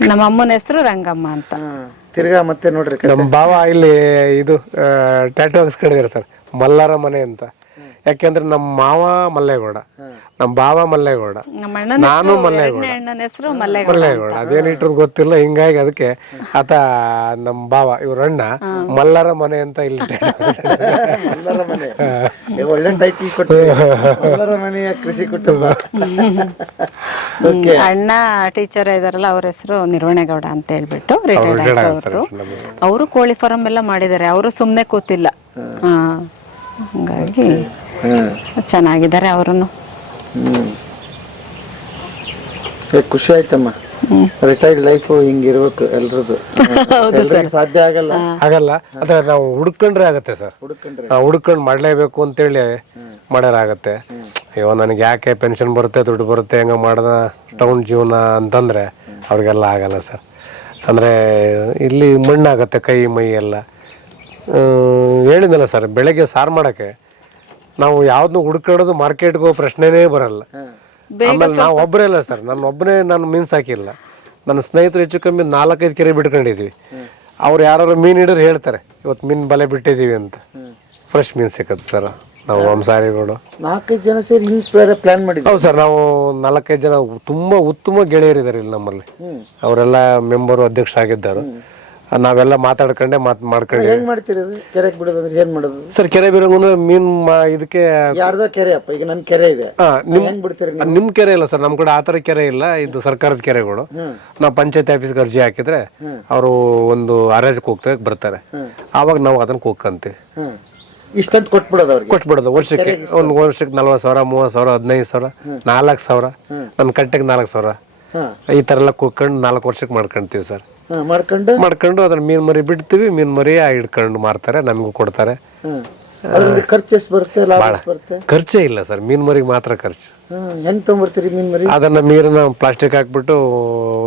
ನಮ್ಮ ಅಮ್ಮನ ಹೆಸರು ರಂಗಮ್ಮ ಅಂತ. ತಿರ್ಗಾ ಮತ್ತೆ ನೋಡ್ರಿ, ನಮ್ಮ ಭಾವ ಇಲ್ಲಿ ಇದು ಟ್ಯಾಟೂ ಹಾಕ್ಸ್ಕೊಂಡಿದ್ದಾರೆ ಸರ್, ಮಲ್ಲಾರ ಮನೆ ಅಂತ. ಯಾಕೆಂದ್ರೆ ನಮ್ಮ ಮಾವ ಮಲ್ಲೇಗೌಡ, ನಮ್ಮ ಭಾವ ಮಲ್ಲೇಗೌಡ, ನಾನು ಮಲ್ಲೇಗೌಡ. ಅದೇನಿಟ್ರು ಗೊತ್ತಿಲ್ಲ. ಹಿಂಗಾಗಿ ಅದಕ್ಕೆ ಆತ ನಮ್ಮ ಭಾವ, ಇವ್ರ ಅಣ್ಣ ಮಲ್ಲಾರ ಮನೆ ಅಂತ ಇಲ್ಲಿ ಮಲ್ಲರ ಮನೆ. ಒಳ್ಳೆ ಟೈಟಲ್ ಕೊಟ್ಟು ಮಲ್ಲರ ಮನೆಯ ಕೃಷಿ ಕುಟುಂಬ. ಅಣ್ಣ ಟೀಚರ್ ಇದಾರಲ್ಲ, ಅವ್ರ ಹೆಸರು ನಿರ್ವಣೇಗೌಡ ಅಂತ ಹೇಳ್ಬಿಟ್ಟು ರಿಟೈರ್ಡ್ ಆಯ್ತು. ಅವರು ಕೋಳಿ ಫಾರಂ ಎಲ್ಲ ಮಾಡಿದ್ದಾರೆ. ಅವರು ಸುಮ್ನೆ ಕೂತಿಲ್ಲ. ಹಂಗಾಗಿ ಚೆನ್ನಾಗಿದ್ದಾರೆ ಅವರನ್ನು. ಖುಷಿ ಆಯ್ತಮ್ಮ. ರಿಟೈರ್ಡ್ ಲೈಫ್ ಹಿಂಗಿರ್ಬೇಕು ಎಲ್ರದ್ದು. ಸಾಧ್ಯ ಆಗಲ್ಲ ಅದ್ರ ನಾವು ಹುಡ್ಕೊಂಡ್ರೆ ಆಗತ್ತೆ ಸರ್. ಹುಡ್ಕೊಂಡ್ ಮಾಡ್ಲೇಬೇಕು ಅಂತೇಳಿ ಮಾಡ್ಯಾರಾಗತ್ತೆ. ಅಯ್ಯೋ ನನಗೆ ಯಾಕೆ ಪೆನ್ಷನ್ ಬರುತ್ತೆ, ದುಡ್ಡು ಬರುತ್ತೆ, ಹೆಂಗ ಮಾಡ್ದ ಟೌನ್ ಜೀವನ ಅಂತಂದ್ರೆ ಅವ್ರಿಗೆಲ್ಲ ಆಗಲ್ಲ ಸರ್. ಅಂದ್ರೆ ಇಲ್ಲಿ ಮಣ್ಣಾಗತ್ತೆ ಕೈ ಮೈ ಎಲ್ಲ. ಹೇಳಿದ್ನಲ್ಲ ಸರ್, ಬೆಳಗ್ಗೆ ಸಾರು ಮಾಡಕ್ಕೆ ನಾವು ಯಾವ್ದನ್ನು ಹುಡ್ಕೊಳ್ಳೋದು ಮಾರ್ಕೆಟ್ಗೆ ಹೋಗೋ ಪ್ರಶ್ನೆನೇ ಬರಲ್ಲ. ಆಮೇಲೆ ನಾವು ಒಬ್ಬರೇ ಇಲ್ಲ ಸರ್, ನಾನು ಮೀನು ಸಾಕಿಲ್ಲ. ನನ್ನ ಸ್ನೇಹಿತರು ಹೆಚ್ಚು ಕಮ್ಮಿ 4-5 ಕೆರೆ ಬಿಟ್ಕೊಂಡಿದ್ವಿ. ಅವ್ರು ಯಾರು ಮೀನು ಹಿಡಿದ್ರೆ ಹೇಳ್ತಾರೆ, ಇವತ್ತು ಮೀನು ಬಲೆ ಬಿಟ್ಟಿದೀವಿ ಅಂತ. ಫ್ರೆಶ್ ಮೀನು ಸಿಕ್ಕತ್ತೆ ಸರ್. ನಾವು ವಂಸಾರಿಗಳು 4-5 ಜನ ಸೇರಿ ಹಿಂಗ್ ಪ್ಲಾನ್ ಮಾಡಿದ್ವಿ. ಹೌದು ಸರ್, ನಾವು 4-5 ಜನ ತುಂಬಾ ಉತ್ತಮ ಗೆಳೆಯರಿದ್ದಾರೆ ಇಲ್ಲಿ ನಮ್ಮಲ್ಲಿ. ಅವರೆಲ್ಲ ಮೆಂಬರು, ಅಧ್ಯಕ್ಷ ಆಗಿದ್ದಾರೆ. ನಾವೆಲ್ಲ ಮಾತಾಡ್ಕೊಂಡೆ ಮಾಡ್ಕೊಂಡೆ. ಹೆಂಗ್ ಮಾಡ್ತೀರಿ ಕೆರೆಗೆ ಬಿಡೋದಂದ್ರೆ? ಏನ್ ಮಾಡೋದು ಸರ್? ಕೆರೆ ಬಿಡೋಂದ್ರೆ ಮೀನ್ ಇದಕ್ಕೆ ಯಾರ್ದೋ ಕೆರೆ ಅಪ್ಪ, ಈಗ ನನ್ ಕೆರೆ ಇದೆ, ಹೆಂಗ್ ಬಿಡ್ತೀರಿ? ನಿಮ್ ಕೆರೆ ಇಲ್ಲ ಸರ್, ನಮ್ ಕಡೆ ಆತರ ಕೆರೆ ಇಲ್ಲ. ಇದು ಸರ್ಕಾರದ ಕೆರೆಗಳು. ನಾವು ಪಂಚಾಯತ್ ಆಫೀಸ್ಗೆ ಅರ್ಜಿ ಹಾಕಿದ್ರೆ ಅವರು ಒಂದು ಅರೇಜ್ಗೆ ಹೋಗ್ತಾರೆ, ಬರ್ತಾರೆ. ಆವಾಗ ನಾವು ಅದನ್ನ ಕೂಕ್ಕಂತೀವಿ. ಇಷ್ಟಂತ ಕೊಟ್ಬಿಡೋದು ಅವ್ರಿಗೆ? ಕೊಟ್ಬಿಡೋದು. ವರ್ಷಕ್ಕೆ 40,000, 30,000, 15,000, 4,000. ನನ್ನ ಕಟ್ಟೆಗೆ 4,000 ಈ ತರ ಎಲ್ಲ ಕೂತ್ಕೊಂಡು 4 ವರ್ಷಕ್ಕೆ ಮಾಡ್ಕೊಂತೀವಿ ಸರ್. ಮಾಡ್ಕೊಂಡು ಅದ್ರ ಮೀನ್ ಮರಿ ಬಿಡ್ತೀವಿ. ಮೀನ್ ಮರಿ ಹಿಡ್ಕೊಂಡು ಮಾರ್ತಾರೆ, ನಮಗೂ ಕೊಡ್ತಾರೆ. ಖರ್ಚು ಎಷ್ಟು ಬರುತ್ತೆ? ಖರ್ಚೇ ಇಲ್ಲ ಸರ್, ಮೀನ್ ಮರಿಗೆ ಮಾತ್ರ ಖರ್ಚು. ಹೆಂಗ್ ತಗೊಂಡ್ಬರ್ತೀರಿ ಮೀನ್ ಮರಿ? ಅದನ್ನ ನೀರನ್ನ ಪ್ಲಾಸ್ಟಿಕ್ ಹಾಕ್ಬಿಟ್ಟು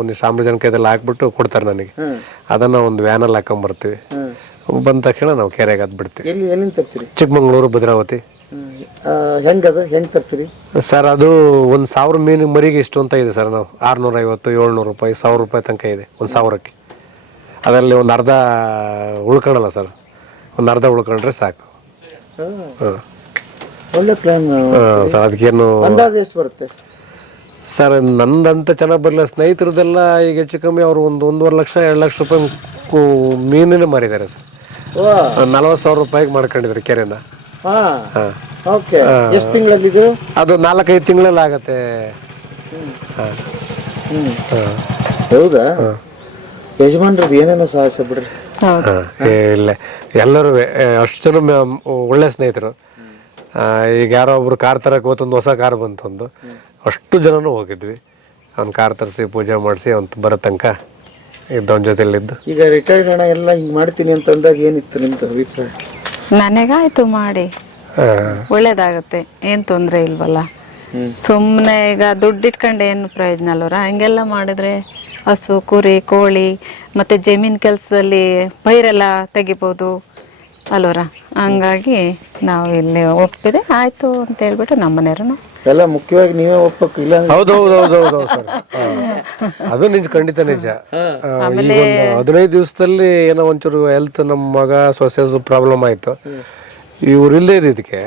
ಒಂದಿಷ್ಟು ಆಮ್ಲಜನಕ ಇದೆಲ್ಲ ಹಾಕ್ಬಿಟ್ಟು ಕೊಡ್ತಾರೆ ನನಗೆ. ಅದನ್ನ ಒಂದು ವ್ಯಾನಲ್ಲಿ ಹಾಕೊಂಡ್ಬರ್ತೀವಿ. ಬಂದ ತಕ್ಷಣ ನಾವು ಕೆರೆಗೆ ಅದ್ ಬಿಡ್ತೀವಿ. ಎಲ್ಲಿಂದ ತರ್ತೀರಿ? ಚಿಕ್ಕಮಂಗ್ಳೂರು, ಭದ್ರಾವತಿ. ಹೆಂಗ್ ತರ್ತೀರಿ ಸರ್? ಅದು 1,000 ಮೀನು ಮರಿಗೆ ಇಷ್ಟು ಅಂತ ಇದೆ ಸರ್. ನಾವು 650, 700 ರೂಪಾಯಿ, 1,000 ರೂಪಾಯಿ ತನಕ ಇದೆ 1,000ಕ್ಕೆ. ಅದರಲ್ಲಿ ಒಂದು ಅರ್ಧ ಉಳ್ಕೊಳಲ್ಲ ಸರ್, ಒಂದು ಅರ್ಧ ಉಳ್ಕೊಂಡ್ರೆ ಸಾಕು. ಒಳ್ಳೆ ಪ್ಲಾನ್ ಸರ್. ಅದಕ್ಕೇನು ಅಂದಾಜು ಎಷ್ಟು ಬರುತ್ತೆ ಸರ್? ನಂದಂತ ಚೆನ್ನಾಗಿ ಬರಲ್ಲ, ಸ್ನೇಹಿತರದೆಲ್ಲ ಈಗ ಹೆಚ್ಚು ಕಮ್ಮಿ ಅವರು 1.5 ಲಕ್ಷ 2 ಲಕ್ಷ ರೂಪಾಯಿ ಮೀನನ್ನೇ ಮಾರಿದ್ದಾರೆ ಸರ್. 40,000 ರೂಪಾಯಿಗೆ ಮಾಡ್ಕೊಂಡಿದ್ದಾರೆ ಕೆರೆನ. ಎಷ್ಟು ತಿಂಗಳಲ್ಲಿ ಇದು? ಅದು 4-5 ತಿಂಗಳಲ್ಲಿ ಆಗತ್ತೆ. ಹೌದಾ? ಯಜಮಾನ್ರದ್ದು ಏನೇನೋ ಸಾಹಸ ಬಿಡ್ರಿ. ಇಲ್ಲ, ಎಲ್ಲರೂ ಅಷ್ಟು ಜನ ಒಳ್ಳೆ ಸ್ನೇಹಿತರು. ಈಗ ಯಾರೋ ಒಬ್ರು ಕಾರ್ ತರಕ್ಕೆ ಹೋತೊಂದು ಹೊಸ ಕಾರ್ ಬಂತೊಂದು, ಅಷ್ಟು ಜನನೂ ಹೋಗಿದ್ವಿ. ಅವ್ನ ಕಾರ್ ತರಿಸಿ ಪೂಜೆ ಮಾಡಿಸಿ ಅವ್ನು ಬರೋ ತನಕ ಇದ್ದವನ ಜೊತೆಲಿದ್ದು. ಈಗ ರಿಟೈರ್ಡ್ ಹಣ ಎಲ್ಲ ಹಿಂಗ್ ಮಾಡ್ತೀನಿ ಅಂತಂದಾಗ ಏನಿತ್ತು ನಿಮ್ದು ಅಭಿಪ್ರಾಯ? ನನಗಾಯ್ತು ಮಾಡಿ, ಒಳ್ಳೇದಾಗತ್ತೆ, ಏನ್ ತೊಂದ್ರೆ ಇಲ್ವಲ್ಲ. ಸುಮ್ಮನೆ ಈಗ ದುಡ್ಡು ಇಟ್ಕೊಂಡು ಏನು ಪ್ರಯೋಜನ ಅಲ್ವರ? ಹಂಗೆಲ್ಲ ಮಾಡಿದ್ರೆ ಹಸು, ಕುರಿ, ಕೋಳಿ ಮತ್ತೆ ಜಮೀನ್ ಕೆಲಸದಲ್ಲಿ ಪೈರೆಲ್ಲ ತೆಗಿಬೋದು ಅಲ್ವರ? ಹಂಗಾಗಿ ನಾವು ಇಲ್ಲಿ ಒಪ್ಪಿದೆ ಆಯ್ತು ಅಂತ ಹೇಳ್ಬಿಟ್ಟು ನಮ್ಮನೆಯವ್ರು ಎಲ್ಲ ಮುಖ್ಯವಾಗಿ ನೀವೇ ಒಪ್ಪಬೇಕು. ಇಲ್ಲ ಹೌದೌದೌದೌದು ಸರ್, ಅದು ನಿಜ, ಖಂಡಿತ ನಿಜ. 15 ದಿವಸದಲ್ಲಿ ಏನೋ ಒಂಚೂರು ಹೆಲ್ತ್, ನಮ್ಮ ಮಗ ಸೊಸೆಸ್ ಪ್ರಾಬ್ಲಮ್ ಆಯ್ತು. ಇವ್ರು ಇಲ್ಲೇ ಇದಕ್ಕೆ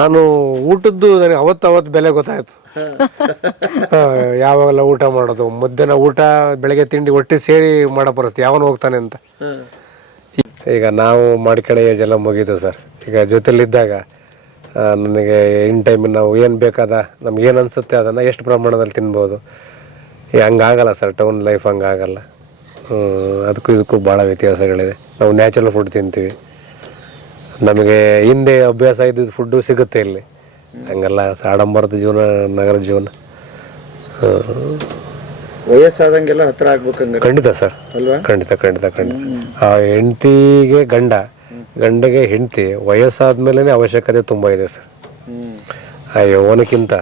ನಾನು ಊಟದ್ದು ನನಗೆ ಅವತ್ತು ಬೆಲೆ ಗೊತ್ತಾಯ್ತು. ಯಾವಾಗೆಲ್ಲ ಊಟ ಮಾಡೋದು, ಮಧ್ಯಾಹ್ನ ಊಟ, ಬೆಳಗ್ಗೆ ತಿಂಡಿ ಒಟ್ಟಿ ಸೇರಿ ಮಾಡೋ ಪರಿಸ್ಥಿತಿ, ಯಾವನು ಹೋಗ್ತಾನೆ ಅಂತ. ಈಗ ನಾವು ಮಾಡ್ಕೊಳ್ಳೋ ಏಜ್ ಎಲ್ಲ ಮುಗೀತು ಸರ್. ಈಗ ಜೊತೆಲಿದ್ದಾಗ ನನಗೆ ಇನ್ ಟೈಮ್ ನಾವು ಏನು ಬೇಕಾದ ನಮ್ಗೆ ಏನು ಅನಿಸುತ್ತೆ ಅದನ್ನು ಎಷ್ಟು ಪ್ರಮಾಣದಲ್ಲಿ ತಿನ್ಬೋದು. ಹಂಗಾಗಲ್ಲ ಸರ್, ಟೌನ್ ಲೈಫ್ ಹಂಗಾಗಲ್ಲ. ಅದಕ್ಕೂ ಇದಕ್ಕೂ ಭಾಳ ವ್ಯತ್ಯಾಸಗಳಿದೆ. ನಾವು ನ್ಯಾಚುರಲ್ ಫುಡ್ ತಿಂತೀವಿ, ನಮಗೆ ಹಿಂದೆ ಅಭ್ಯಾಸ ಇದ್ದಿದ್ದು ಫುಡ್ಡು ಸಿಗುತ್ತೆ ಇಲ್ಲಿ. ಹಂಗಲ್ಲ ಆಡಂಬರದ ಜೀವನ, ನಗರದ ಜೀವನ. ವಯಸ್ಸಾದಂಗೆಲ್ಲ ಹತ್ರ ಆಗ್ಬೇಕಂಗ. ಖಂಡಿತ ಸರ್, ಅಲ್ವಾ? ಖಂಡಿತ ಖಂಡಿತ ಖಂಡಿತ. ಆ ಹೆಂಡತಿಗೆ ಗಂಡಗೆ ಹೆಂಡತಿ ವಯಸ್ಸಾದ್ಮೇಲೆ ಅವಶ್ಯಕತೆ ತುಂಬ ಇದೆ ಸರ್. ಆ ಯೌವನಕ್ಕಿಂತ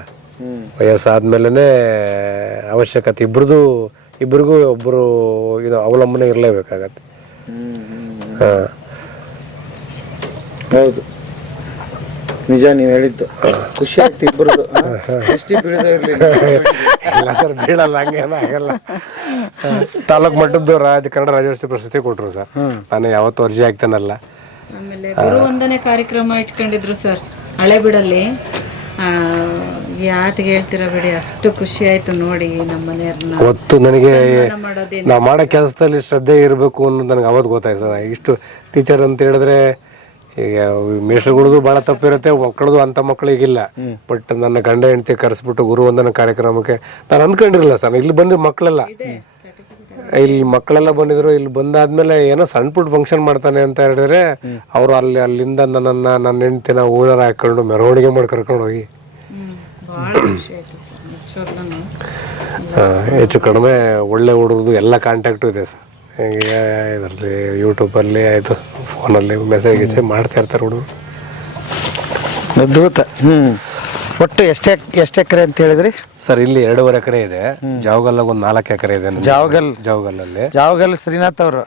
ವಯಸ್ಸಾದ್ಮೇಲೆ ಅವಶ್ಯಕತೆ ಇಬ್ಬರಿಗೂ ಒಬ್ಬರು ಇದು ಅವಲಂಬನೆ ಇರಲೇಬೇಕಾಗತ್ತೆ. ಹೌದು, ನಿಜ ನೀವು ಹೇಳಿದ್ದು. ಖುಷಿ ಆಗ್ತಿ ಇಬ್ಬರದು. ದೃಷ್ಟಿ ಬೀಳದೇ ಇರಲಿಲ್ಲ. ಇಲ್ಲ ಸರ್, ಬೀಳಲ್ಲ, ಹಂಗೇನ ಆಗಲ್ಲ. ತಾಲೂಕು ಮಟ್ಟದ್ದು ಕನ್ನಡ ರಾಜ್ಯೋತ್ಸವ ಪ್ರಶಸ್ತಿ ಕೊಟ್ಟರು ಸರ್. ನಾನು ಯಾವತ್ತೂ ಅರ್ಜಿ ಆಗ್ತಾನಲ್ಲ. ಆಮೇಲೆ ಗುರು ವಂದನೆ ಕಾರ್ಯಕ್ರಮ ಇಟ್ಕೊಂಡಿದ್ರು ಸರ್ ಹಳೆಬೀಡಲ್ಲಿ. ಯಾತಿಗೆ ಹೇಳ್ತೀರಾ ಬಿಡಿ, ಅಷ್ಟು ಖುಷಿ ಆಯ್ತು ನೋಡಿ ನಮ್ಮ ಮನೆಯವ್ರನ್ನ. ಅವತ್ತು ನನಗೆ ನಾವು ಮಾಡೋ ಕೆಲಸದಲ್ಲಿ ಶ್ರದ್ಧೆ ಇರಬೇಕು ಅನ್ನೋದು ನನಗೆ ಅವತ್ತು ಗೊತ್ತಾಯ್ತು ಸರ್. ಇಷ್ಟು ಟೀಚರ್ ಅಂತ ಹೇಳಿದ್ರೆ ಈಗ ಮೇಷ್ಟ್ರುಗಳದ್ದು ಭಾಳ ತಪ್ಪಿರುತ್ತೆ, ಮಕ್ಕಳದು ಅಂಥ ಮಕ್ಕಳಿಗಿಲ್ಲ. ಬಟ್ ನನ್ನ ಗಂಡ ಹೆಂಡತಿ ಕರೆಸ್ಬಿಟ್ಟು ಗುರುವಂದನ ಕಾರ್ಯಕ್ರಮಕ್ಕೆ ನಾನು ಅಂದ್ಕೊಂಡಿರಲಿಲ್ಲ ಸರ್. ಇಲ್ಲಿ ಬಂದು ಮಕ್ಕಳೆಲ್ಲ ಬಂದಿದ್ರು. ಇಲ್ಲಿ ಬಂದಾದ್ಮೇಲೆ ಏನೋ ಸಣ್ಣ ಪುಟ್ಟ ಫಂಕ್ಷನ್ ಮಾಡ್ತಾನೆ ಅಂತ ಹೇಳಿದ್ರೆ ಅವರು ಅಲ್ಲಿಂದ ನನ್ನ ಹೆಂಡತಿನ ಊಳರ ಹಾಕೊಂಡು ಮೆರವಣಿಗೆ ಮಾಡಿ ಕರ್ಕೊಂಡು ಹೋಗಿ ಹೆಚ್ಚು ಕಡಿಮೆ ಒಳ್ಳೆ ಹುಡುಗದು ಎಲ್ಲ ಕಾಂಟ್ಯಾಕ್ಟು ಇದೆ ಸರ್. ಇದರಲ್ಲಿ ಯೂಟ್ಯೂಬಲ್ಲಿ ಆಯಿತು, ಫೋನಲ್ಲಿ ಮೆಸೇಜ್ ಮಾಡ್ತಾ ಇರ್ತಾರೆ ಹುಡುಗರು. ಅದ್ಭುತ. ಒಟ್ಟು ಎಷ್ಟು ಎಕರೆ ಅಂತ ಹೇಳಿದ್ರಿ ಸರ್? ಇಲ್ಲಿ 2.5 ಎಕರೆ ಇದೆ. ಜಾವಗಲ್ ಒಂದು 4 ಎಕರೆ ಇದೆ. ಜಾವಗಲ್ ಶ್ರೀನಾಥ್ ಅವರು.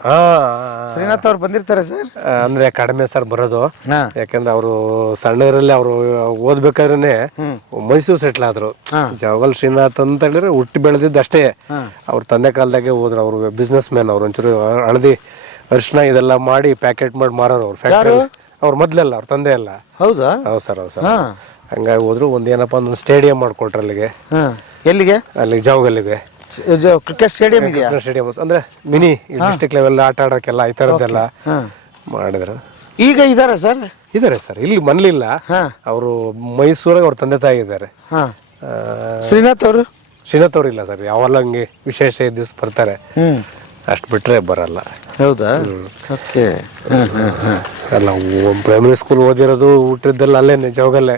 ಶ್ರೀನಾಥ್ ಅವ್ರು ಬಂದಿರ್ತಾರೆ ಸರ್? ಅಂದ್ರೆ ಕಡಿಮೆ ಸರ್ ಬರೋದು, ಯಾಕಂದ್ರೆ ಅವರು ಸಣ್ಣರಲ್ಲಿ ಅವರು ಓದ್ಬೇಕಾದ್ರೆ ಮೈಸೂರು ಸೆಟ್ಲ್ ಆದ್ರು. ಜಾವಗಲ್ ಶ್ರೀನಾಥ್ ಅಂತ ಹೇಳಿದ್ರೆ ಹುಟ್ಟಿ ಬೆಳೆದಿದ್ದು ಅಷ್ಟೇ. ಅವ್ರ ತಂದೆ ಕಾಲದಾಗೆ ಹೋದ್ರು. ಅವರು ಬಿಸ್ನೆಸ್ ಮ್ಯಾನ್. ಅವ್ರು ಒಂಚೂರು ಹಳದಿ ಅರಿಶಿನ ಇದೆಲ್ಲ ಮಾಡಿ ಪ್ಯಾಕೆಟ್ ಮಾಡಿ ಮಾರೋರು. ಅವ್ರು ಫ್ಯಾಕ್ಟ್ರಿ ಅವ್ರ ಮೊದ್ಲೆಲ್ಲ, ಅವ್ರ ತಂದೆ ಎಲ್ಲ. ಹೌದಾ? ಹೌದು ಸರ್, ಹೌದು ಸರ್. ಹಂಗಾಗಿ ಹೋದ್ರು. ಏನಪ್ಪ ಒಂದು ಸ್ಟೇಡಿಯಂ ಮಾಡ್ಕೊಟ್ರು ಅಲ್ಲಿಗೆ. ಎಲ್ಲಿಗೆ? ಅಲ್ಲಿ ಜಾವಗಲ್ಲಿಗೆ ಕ್ರಿಕೆಟ್ ಸ್ಟೇಡಿಯಂ ಇದೆಯಾ? ಸ್ಟೇಡಿಯಂ ಅಂದ್ರೆ ಮಿನಿ ಡಿಸ್ಟ್ರಿಕ್ಟ್ ಲೆವೆಲ್ ಆಟ ಆಡೋಕ್ಕೆಲ್ಲ ಈ ಥರದ್ದೆಲ್ಲ ಮಾಡಿದ್ರು. ಈಗ ಇದಾರೆ ಸರ್? ಇದಾರೆ ಸರ್, ಇಲ್ಲಿ ಮನೇಲಿಲ್ಲ. ಅವರು ಮೈಸೂರಾಗ ಅವ್ರ ತಂದೆ ತಾಯಿ ಇದ್ದಾರೆ. ಶ್ರೀನಾಥ್ ಅವರು ಇಲ್ಲ ಸರ್, ಯಾವಲ್ಲ ಹಂಗೆ ವಿಶೇಷ ದಿವಸ ಬರ್ತಾರೆ, ಅಷ್ಟು ಬಿಟ್ರೆ ಬರಲ್ಲ. ಹೌದಾ? ಓಕೆ. ಅಲ್ಲ, ಪ್ರೈಮರಿ ಸ್ಕೂಲ್ ಓದಿರೋದು ಹುಟ್ಟಿದ್ದೆಲ್ಲ ಅಲ್ಲೇನೆ, ಜಾವಗಲ್ಲೇ.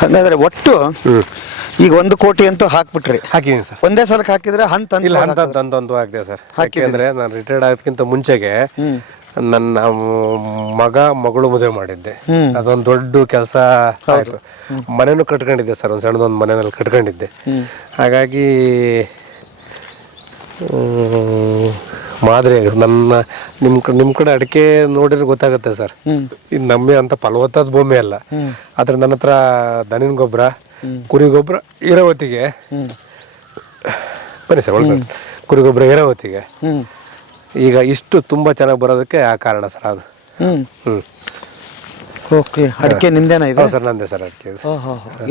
ಹಾಗಾದ್ರೆ ಒಟ್ಟು ಈಗ 1 ಕೋಟಿ ಅಂತೂ ಹಾಕ್ಬಿಟ್ರಿ? ಹಾಕಿದ್ದೀನಿ ಸರ್. ಒಂದೇ ಸಲಕ್ಕೆ ಹಾಕಿದ್ರೆ ಹಂತ ಹಾಕಿದೆ ಸರ್. ಯಾಕೆಂದ್ರೆ ನಾನು ರಿಟೈರ್ಡ್ ಆಗೋದಕ್ಕಿಂತ ಮುಂಚೆಗೆ ನನ್ನ ಮಗಳು ಮದುವೆ ಮಾಡಿದ್ದೆ. ಅದೊಂದು ದೊಡ್ಡ ಕೆಲಸ ಆಯ್ತು. ಮನೆನೂ ಕಟ್ಕೊಂಡಿದ್ದೆ ಸರ್, ಒಂದು ಸಣ್ಣದೊಂದು ಮನೆಯಲ್ಲಿ ಕಟ್ಕೊಂಡಿದ್ದೆ. ಹಾಗಾಗಿ ಮಾದರಿ ನಿಮ್ಮ ಕಡೆ ಅಡಿಕೆ ನೋಡಿದ್ರೆ ಗೊತ್ತಾಗುತ್ತೆ ಸರ್. ಇದು ನಮ್ಮೆ ಅಂತ ಫಲವತ್ತಾದ ಭೂಮಿ ಅಲ್ಲ. ಆದ್ರೆ ನನ್ನ ಹತ್ರ ದನಿನ ಗೊಬ್ಬರ, ಕುರಿ ಗೊಬ್ಬರ ಇರೋವತ್ತಿಗೆ ಬನ್ನಿ ಸರ್ ಒಳಗಡೆ. ಕುರಿ ಗೊಬ್ಬರ ಇರೋವತ್ತಿಗೆ ಈಗ ಇಷ್ಟು ತುಂಬಾ ಚೆನ್ನಾಗಿ ಬರೋದಕ್ಕೆ ಆ ಕಾರಣ ಸರ್. ಅದು ಓಕೆ. ಅಡಿಕೆ ನಿಮ್ದೇನಾ ಇದು? ಸರ್ ನಂದೇ ಸರ್ ಅಡಿಕೆ.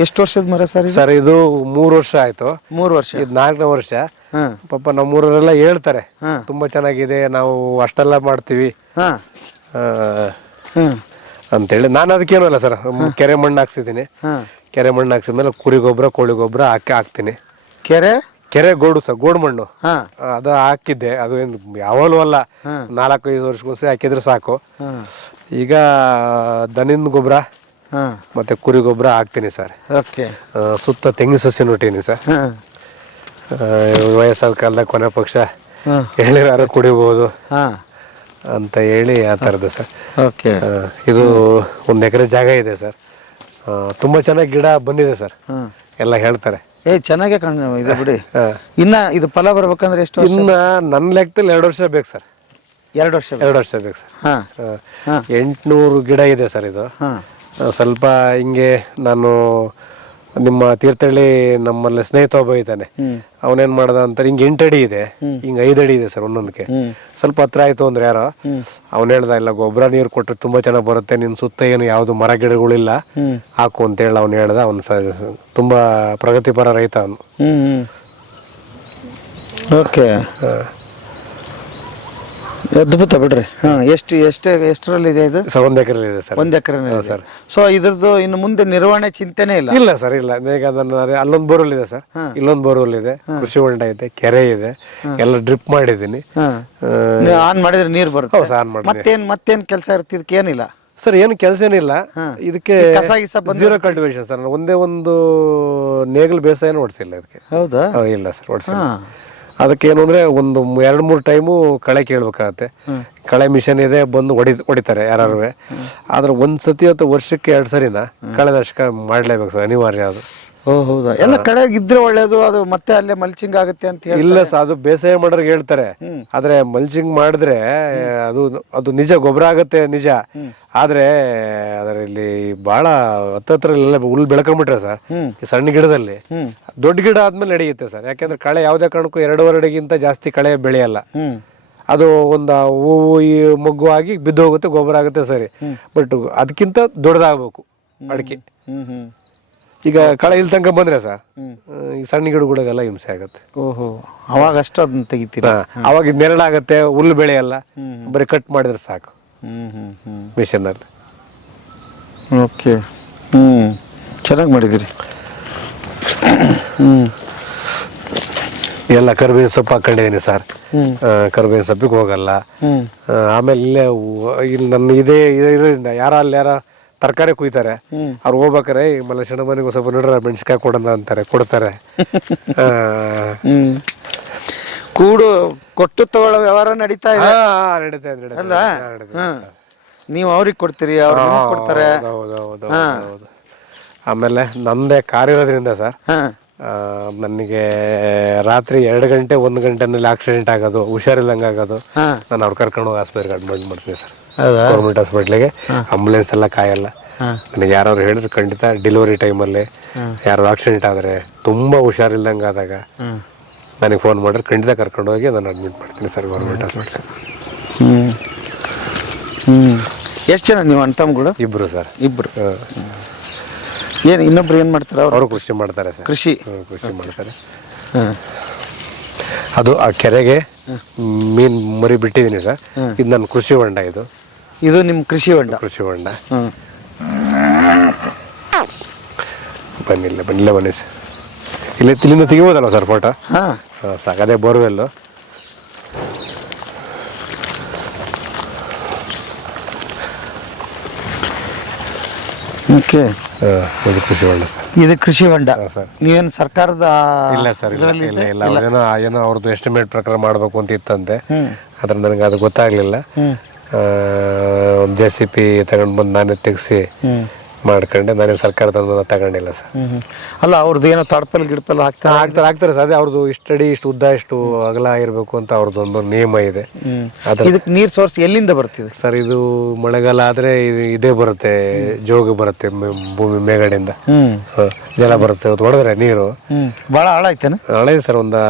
ಎಷ್ಟು ವರ್ಷದ ಮರ ಸರ್? ಸರ್ ಇದು 3 ವರ್ಷ ಆಯ್ತು. 3 ವರ್ಷ. ಇದು 4ನೇ ವರ್ಷ. ಪಾಪ ನಮ್ಮೂರೆಲ್ಲ ಹೇಳ್ತಾರೆ ತುಂಬಾ ಚೆನ್ನಾಗಿದೆ, ನಾವು ಅಷ್ಟೆಲ್ಲ ಮಾಡ್ತೀವಿ ಅಂತೇಳಿ. ನಾನು ಅದಕ್ಕೇನು ಅಲ್ಲ ಸರ್, ಕೆರೆ ಮಣ್ಣು ಹಾಕ್ಸಿದ್ದೀನಿ. ಕೆರೆ ಮಣ್ಣು ಹಾಕ್ಸಿದ್ಮೇಲೆ ಕುರಿ ಗೊಬ್ಬರ, ಕೋಳಿ ಗೊಬ್ಬರ ಹಾಕ್ತೀನಿ. ಕೆರೆ ಗೋಡು ಸರ್, ಗೋಡು ಮಣ್ಣು ಅದು ಹಾಕಿದ್ದೆ. ಅದು ಏನು ಯಾವಾಗಲೂ ಅಲ್ಲ, 4-5 ವರ್ಷಕ್ಕೊಂದ್ಸರಿ ಹಾಕಿದ್ರೆ ಸಾಕು. ಈಗ ದನಿನ ಗೊಬ್ಬರ ಮತ್ತೆ ಕುರಿ ಗೊಬ್ಬರ ಹಾಕ್ತೀನಿ ಸರ್. ಸುತ್ತ ತೆಂಗಿನ ಸಸಿ ನೋಟೀನಿ ಸರ್. ವಯಸ್ಸಾದ ಕಾಲದಾಗ ಕೊನೆ ಪಕ್ಷ ಎಳ್ನೀರಾರು ಕುಡಿಬಹುದು ಅಂತ ಹೇಳಿ ಆ ಥರದ್ದು ಸರ್. ಇದು 1 ಎಕರೆ ಜಾಗ ಇದೆ ಸರ್. ತುಂಬಾ ಚೆನ್ನಾಗಿ ಗಿಡ ಬಂದಿದೆ ಸರ್, ಎಲ್ಲ ಹೇಳ್ತಾರೆ. ಚೆನ್ನಾಗೆ ಇದೆ ಬಿಡಿ. ಇನ್ನ ಇದು ಫಲ ಬರ್ಬೇಕಂದ್ರೆ ಎಷ್ಟು? ಇನ್ನ ನನ್ನ ಲೆಕ್ಕದಲ್ಲಿ 2 ವರ್ಷ ಬೇಕು ಸರ್. 2 ವರ್ಷ ಬೇಕು ಸರ್. 800 ಗಿಡ ಇದೆ ಸರ್ ಇದು. ಸ್ವಲ್ಪ ಹಿಂಗೆ ನಾನು ನಿಮ್ಮ ತೀರ್ಥಹಳ್ಳಿ ನಮ್ಮಲ್ಲಿ ಸ್ನೇಹಿತ ಒಬ್ಬ ಇದ್ದಾನೆ, ಅವನೇನ್ ಮಾಡ್ದ ಅಂತಾರೆ, ಹಿಂಗೆ 8 ಅಡಿ ಇದೆ, ಹಿಂಗೆ 5 ಅಡಿ ಇದೆ ಸರ್ ಒಂದೊಂದಕ್ಕೆ. ಸ್ವಲ್ಪ ಹತ್ರ ಆಯ್ತು ಅಂದ್ರೆ ಯಾರೋ ಅವ್ನು ಹೇಳ್ದ, ಇಲ್ಲ ಗೊಬ್ಬರ ನೀರು ಕೊಟ್ಟರೆ ತುಂಬಾ ಚೆನ್ನಾಗಿ ಬರುತ್ತೆ, ನಿನ್ ಸುತ್ತ ಏನು ಯಾವ್ದು ಮರ ಗಿಡಗಳಿಲ್ಲ, ಹಾಕು ಅಂತ ಹೇಳಿ ಅವ್ನು ಹೇಳ್ದ. ಅವ್ನು ತುಂಬಾ ಪ್ರಗತಿಪರ ರೈತ ಅವನು. ಓಕೆ. ಅದ್ಭುತ ಬಿಡ್ರಿ. ಎಷ್ಟರಲ್ಲಿ ಇದೆ ಇದು? ಸರ್ 1 ಎಕರೆ ಇದೆ ಸರ್. 1 ಎಕರೆ ಸರ್. ಸೊ ಇದ್ರದ್ದು ಇನ್ನು ಮುಂದೆ ನಿರ್ವಹಣೆ ಚಿಂತೆನೇ ಇಲ್ಲ? ಇಲ್ಲ ಸರ್, ಇಲ್ಲ. ಈಗ ಅಲ್ಲೊಂದು ಬೋರ್ವೆಲ್ ಇದೆ ಸರ್, ಇಲ್ಲೊಂದು ಬೋರ್ವೆಲ್ ಇದೆ, ಕೃಷಿ ಹೊಂಡ ಇದೆ, ಕೆರೆ ಇದೆ, ಎಲ್ಲ ಡ್ರಿಪ್ ಮಾಡಿದ್ದೀನಿ. ಆನ್ ಮಾಡಿದ್ರೆ ನೀರು ಬರುತ್ತೆ. ಹೌದು ಸರ್, ಆನ್ ಮಾಡಿ. ಮತ್ತೇನ್ ಕೆಲಸ ಇರುತ್ತೆ ಇದಕ್ಕೆ? ಏನಿಲ್ಲ ಸರ್, ಏನು ಕೆಲಸ ಏನಿಲ್ಲ ಇದಕ್ಕೆ. ಕಸ ಗಿಸ ಜೀರೋ ಕಲ್ಟಿವೇಶನ್ ಸರ್. ಒಂದೇ ಒಂದು ನೇಗಿಲು ಬೇಸಾಯನೂ ಓಡಿಸಿಲ್ಲ ಇದಕ್ಕೆ. ಹೌದಾ? ಇಲ್ಲ ಸರ್, ಓಡಿಸಿಲ್ಲ. ಅದಕ್ಕೆ ಏನು ಅಂದ್ರೆ ಒಂದು 2-3 ಟೈಮು ಕಳೆ ಕೇಳ್ಬೇಕಾಗತ್ತೆ. ಕಳೆ ಮಿಷನ್ ಇದೆ, ಬಂದು ಹೊಡಿತಾರೆ ಯಾರು. ಆದ್ರೆ ಒಂದ್ಸತಿ ಅಥವಾ ವರ್ಷಕ್ಕೆ 2 ಸರಿನ ಕಳೆನಾಶಕ ಮಾಡ್ಲೇಬೇಕು ಸರ್, ಅನಿವಾರ್ಯ ಅದು. ಹೌದಾ? ಎಲ್ಲ ಕಡೆ ಇದ್ರೆ ಒಳ್ಳೇದು, ಅದು ಮತ್ತೆ ಅಲ್ಲೇ ಮಲ್ಚಿಂಗ್ ಆಗುತ್ತೆ ಅಂತ ಹೇಳಿ. ಇಲ್ಲ ಸರ್, ಅದು ಬೇಸಾಯ ಮಾಡೋರ್ಗೆ ಹೇಳ್ತಾರೆ. ಆದ್ರೆ ಮಲ್ಚಿಂಗ್ ಮಾಡಿದ್ರೆ ಅದು ನಿಜ ಗೊಬ್ಬರ ಆಗತ್ತೆ ನಿಜ. ಆದ್ರೆ ಅದರಲ್ಲಿ ಬಹಳ ಹತ್ತತ್ರ ಹುಲ್ ಬೆಳ್ಕೊಂಡ್ಬಿಟ್ರೆ ಸರ್, ಈ ಸಣ್ಣ ಗಿಡದಲ್ಲಿ ದೊಡ್ಡ ಗಿಡ ಆದ್ಮೇಲೆ ನಡೆಯುತ್ತೆ ಸರ್. ಯಾಕಂದ್ರೆ ಕಳೆ ಯಾವುದೇ ಕಾರಣಕ್ಕೂ 2.5 ಅಡಿಗಿಂತ ಜಾಸ್ತಿ ಕಳೆ ಬೆಳೆಯಲ್ಲ. ಅದು ಒಂದು ಹೂವು ಈ ಮೊಗ್ಗು ಆಗಿ ಬಿದ್ದೋಗುತ್ತೆ, ಗೊಬ್ಬರ ಆಗುತ್ತೆ ಸರಿ. ಬಟ್ ಅದಕ್ಕಿಂತ ದೊಡ್ಡದಾಗಬೇಕು ಅಡಿಕೆ. ಈಗ ಕಳೆ ಇಲ್ಲಿ ತನಕ ಬಂದ್ರೆ ಸರ್, ಈ ಸಣ್ಣ ಗಿಡಗಳಿಗೆಲ್ಲ ಹಿಂಸೆ ಆಗುತ್ತೆ. ಓಹೋ, ಅವಾಗ ಅಷ್ಟು ಅದನ್ನ ತೆಗಿತೀರ? ಅವಾಗ ನೆರಳಾಗತ್ತೆ, ಹುಲ್ಲು ಬೆಳೆಯಲ್ಲ, ಬರೀ ಕಟ್ ಮಾಡಿದ್ರೆ ಸಾಕು ಮಿಷನ್ ಅಲ್ಲಿ. ಓಕೆ, ಚೆನ್ನಾಗಿ ಮಾಡಿದಿರಿ. ಎಲ್ಲ ಕರಿಬೇವಿನ ಸೊಪ್ಪು ಹಾಕೊಂಡಿದ್ದೀನಿ ಸರ್. ಕರಿಬೇವಿನ ಸೊಪ್ಪಿಗೆ ಹೋಗಲ್ಲ. ಆಮೇಲೆ ಇಲ್ಲಿ ನನ್ನ ಇದರಿಂದ ಯಾರ ತರಕಾರಿ ಕುಯ್ತಾರೆ, ಅವ್ರು ಹೋಗ್ಬೇಕಾರೆ ಈ ಮಲ್ಲೇಶಣ್ಣ ಮನೆಗೆ ಸ್ವಲ್ಪ ನೋಡ್ರ ಮೆಣಸಿನ್ಕಾಯಿ ಕೊಡೋಣ ಅಂತಾರೆ, ಕೊಡ್ತಾರೆ. ಕೂಡು ಕೊಟ್ಟು ತಗೊಳ್ಳೋ ವ್ಯವಹಾರ ನಡೀತಾ ಇದೆ. ನಡೀತಾ ಅಲ್ಲ? ನೀವು ಅವ್ರಿಗೆ ಕೊಡ್ತೀರಿ, ಅವ್ರು ನಿಮ್ಗೆ ಕೊಡ್ತಾರೆ. ಹೌದು. ಆಮೇಲೆ ನಮ್ದೇ ಕಾರ್ ಇರೋದ್ರಿಂದ ಸರ್, ನನಗೆ ರಾತ್ರಿ 2 ಗಂಟೆ 1 ಗಂಟೆನಲ್ಲಿ ಆಕ್ಸಿಡೆಂಟ್ ಆಗೋದು, ಹುಷಾರಿಲ್ಲಂಗೆ ಆಗೋದು, ನಾನು ಅವ್ರು ಕರ್ಕೊಂಡು ಹೋಗಿ ಆಸ್ಪತ್ರೆಗೆ ಅಡ್ಮಿಟ್ ಮಾಡ್ತೀನಿ ಸರ್. ಗೌರ್ಮೆಂಟ್ ಹಾಸ್ಪಿಟ್ಲಿಗೆ ಆಂಬುಲೆನ್ಸ್ ಎಲ್ಲ ಕಾಯಲ್ಲ. ನನಗೆ ಯಾರು ಹೇಳಿದ್ರು ಖಂಡಿತ ಡೆಲಿವರಿ ಟೈಮಲ್ಲಿ ಯಾರು ಆಕ್ಸಿಡೆಂಟ್ ಆದರೆ, ತುಂಬ ಹುಷಾರಿಲ್ದಂಗೆ ಆದಾಗ ನನಗೆ ಫೋನ್ ಮಾಡಿದ್ರೆ ಖಂಡಿತ ಕರ್ಕೊಂಡು ಹೋಗಿ ನಾನು ಅಡ್ಮಿಟ್ ಮಾಡ್ತೀನಿ ಸರ್ ಗೌರ್ಮೆಂಟ್ ಹಾಸ್ಪಿಟ್ಲ್. ಎಷ್ಟು ಜನ ನೀವು ಅಣ್ಣ ತಮ್ಮಗಳು? ಇಬ್ಬರು ಸರ್. ಇಬ್ಬರು. ಏನು ಇನ್ನೊಬ್ರು ಏನು ಮಾಡ್ತಾರೆ? ಅವರು ಕೃಷಿ ಮಾಡ್ತಾರೆ ಸರ್. ಕೃಷಿ ಮಾಡ್ತಾರೆ. ಅದು ಆ ಕೆರೆಗೆ ಮೀನು ಮರಿ ಬಿಟ್ಟಿದ್ದೀನಿ ಸರ್. ಇದು ನನ್ನ ಕೃಷಿ ಹೊಂಡ. ಇದು ನಿಮ್ಮ ಕೃಷಿ ಹೊಂಡ? ಕೃಷಿ ಹೊಂಡ. ಬನ್ನಿ ಸರ್. ಇಲ್ಲಿಂದ ತೆಗಿಬೋದಲ್ಲ ಸರ್ ಫೋಟೋ? ಹಾಂ ಸಾಕು. ಅದೇ ಬೋರ್ವೆಲ್ಲು. ಓಕೆ, ಇದು ಕೃಷಿ ಹೊಂಡ ಸರ್. ಇದು ಕೃಷಿ ಹೊಂಡ ಸರ್. ನೀವೇನು ಸರ್ಕಾರದ? ಇಲ್ಲ ಸರ್, ಇಲ್ಲ. ಏನೋ ಅವ್ರದ್ದು ಎಸ್ಟಿಮೇಟ್ ಪ್ರಕಾರ ಮಾಡಬೇಕು ಅಂತ ಇತ್ತಂತೆ. ಆದ್ರೆ ನನಗೆ ಅದು ಗೊತ್ತಾಗ್ಲಿಲ್ಲ. JCB ತಗೊಂಡು ಬಂದು ನಾನೇ ತೆಗ್ಸಿ ಮಾಡ್ಕೊಂಡೆ. ನಾನೇ ಸರ್ಕಾರದ ತಗೊಂಡಿಲ್ಲ ಸರ್. ಅಲ್ಲ, ಅವ್ರದ್ದು ಏನೋ ತಡಪಲ್ ಗಿಡಪಲ್ ಹಾಕ್ತಾರೆ ಸರ್. ಅದೇ ಅವ್ರದ್ದು ಇಷ್ಟು ಅಡಿ, ಇಷ್ಟು ಉದ್ದ, ಇಷ್ಟು ಅಗಲ ಇರಬೇಕು ಅಂತ ಅವ್ರದ್ದು ಒಂದು ನಿಯಮ ಇದೆ. ಇದಕ್ಕೆ ನೀರ್ ಸೋರ್ಸ್ ಎಲ್ಲಿಂದ ಬರ್ತಿದೆ ಸರ್? ಇದು ಮಳೆಗಾಲ ಆದ್ರೆ ಇದೇ ಬರುತ್ತೆ, ಜೋಗ ಬರುತ್ತೆ, ಭೂಮಿ ಮೇಗಡೆಯಿಂದ ಜಲ ಬರುತ್ತೆ. ಹೊಡೆದ್ರೆ ನೀರು ಬಹಳ ಆಳ ಐತೇನ? ಆಳ ಇದೆ ಸರ್, ಒಂದು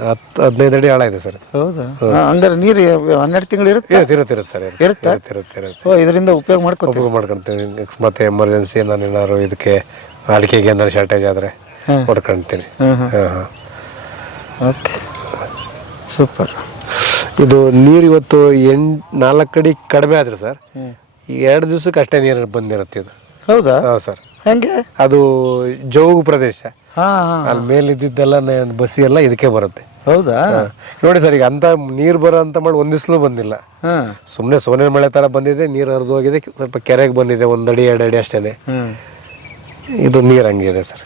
10-15 ಅಡಿ ಆಳ ಇದೆ ಸರ್. ಹೌದಾ? ಹಂಗಾರೆ ನೀರು 12 ತಿಂಗಳು ಇರುತ್ತೆ ಸರ್. ಇರುತ್ತೆ. ಇದರಿಂದ ಉಪಯೋಗ ಮಾಡ್ಕೊಂತೀವಿ. ಮತ್ತೆ ಎಮರ್ಜೆನ್ಸಿ ನಾನು ಏನಾದ್ರು ಇದಕ್ಕೆ ಅಡಿಕೆಗೆ ಏನಾದ್ರು ಶಾರ್ಟೇಜ್ ಆದ್ರೆ ಹೊಡ್ಕೊಂತೀನಿ. Okay, super. ಇದು ನೀರು ಇವತ್ತು 4 ಅಡಿ ಕಡಿಮೆ ಆದ್ರೆ ಸರ್, 2 ದಿವಸಕ್ಕೆ ಅಷ್ಟೇ ನೀರು ಬಂದಿರುತ್ತೆ ಇದು. ಹೌದಾ? ಸರ್. ಹೆಂಗೆ? ಅದು ಜೋಗು ಪ್ರದೇಶ. ಅಲ್ಲಿ ಮೇಲಿದ್ದೆಲ್ಲ ಬಸ್ಸಿ ಎಲ್ಲ ಇದಕ್ಕೆ ಬರುತ್ತೆ. ಹೌದಾ? ನೋಡಿ ಸರ್, ಈಗ ಅಂತ ನೀರು ಬರೋ ಅಂತ ಮಾಡಿ ಒಂದಿವ್ಸಲೂ ಬಂದಿಲ್ಲ. ಸುಮ್ಮನೆ ಸೋನೆ ಮಳೆ ತರ ಬಂದಿದೆ, ನೀರು ಹರಿದು ಹೋಗಿದೆ, ಸ್ವಲ್ಪ ಕೆರೆಗೆ ಬಂದಿದೆ, 1 ಅಡಿ 2 ಅಡಿ ಅಷ್ಟೇನೆ. ಇದು ನೀರು ಹಂಗಿದೆ ಸರ್.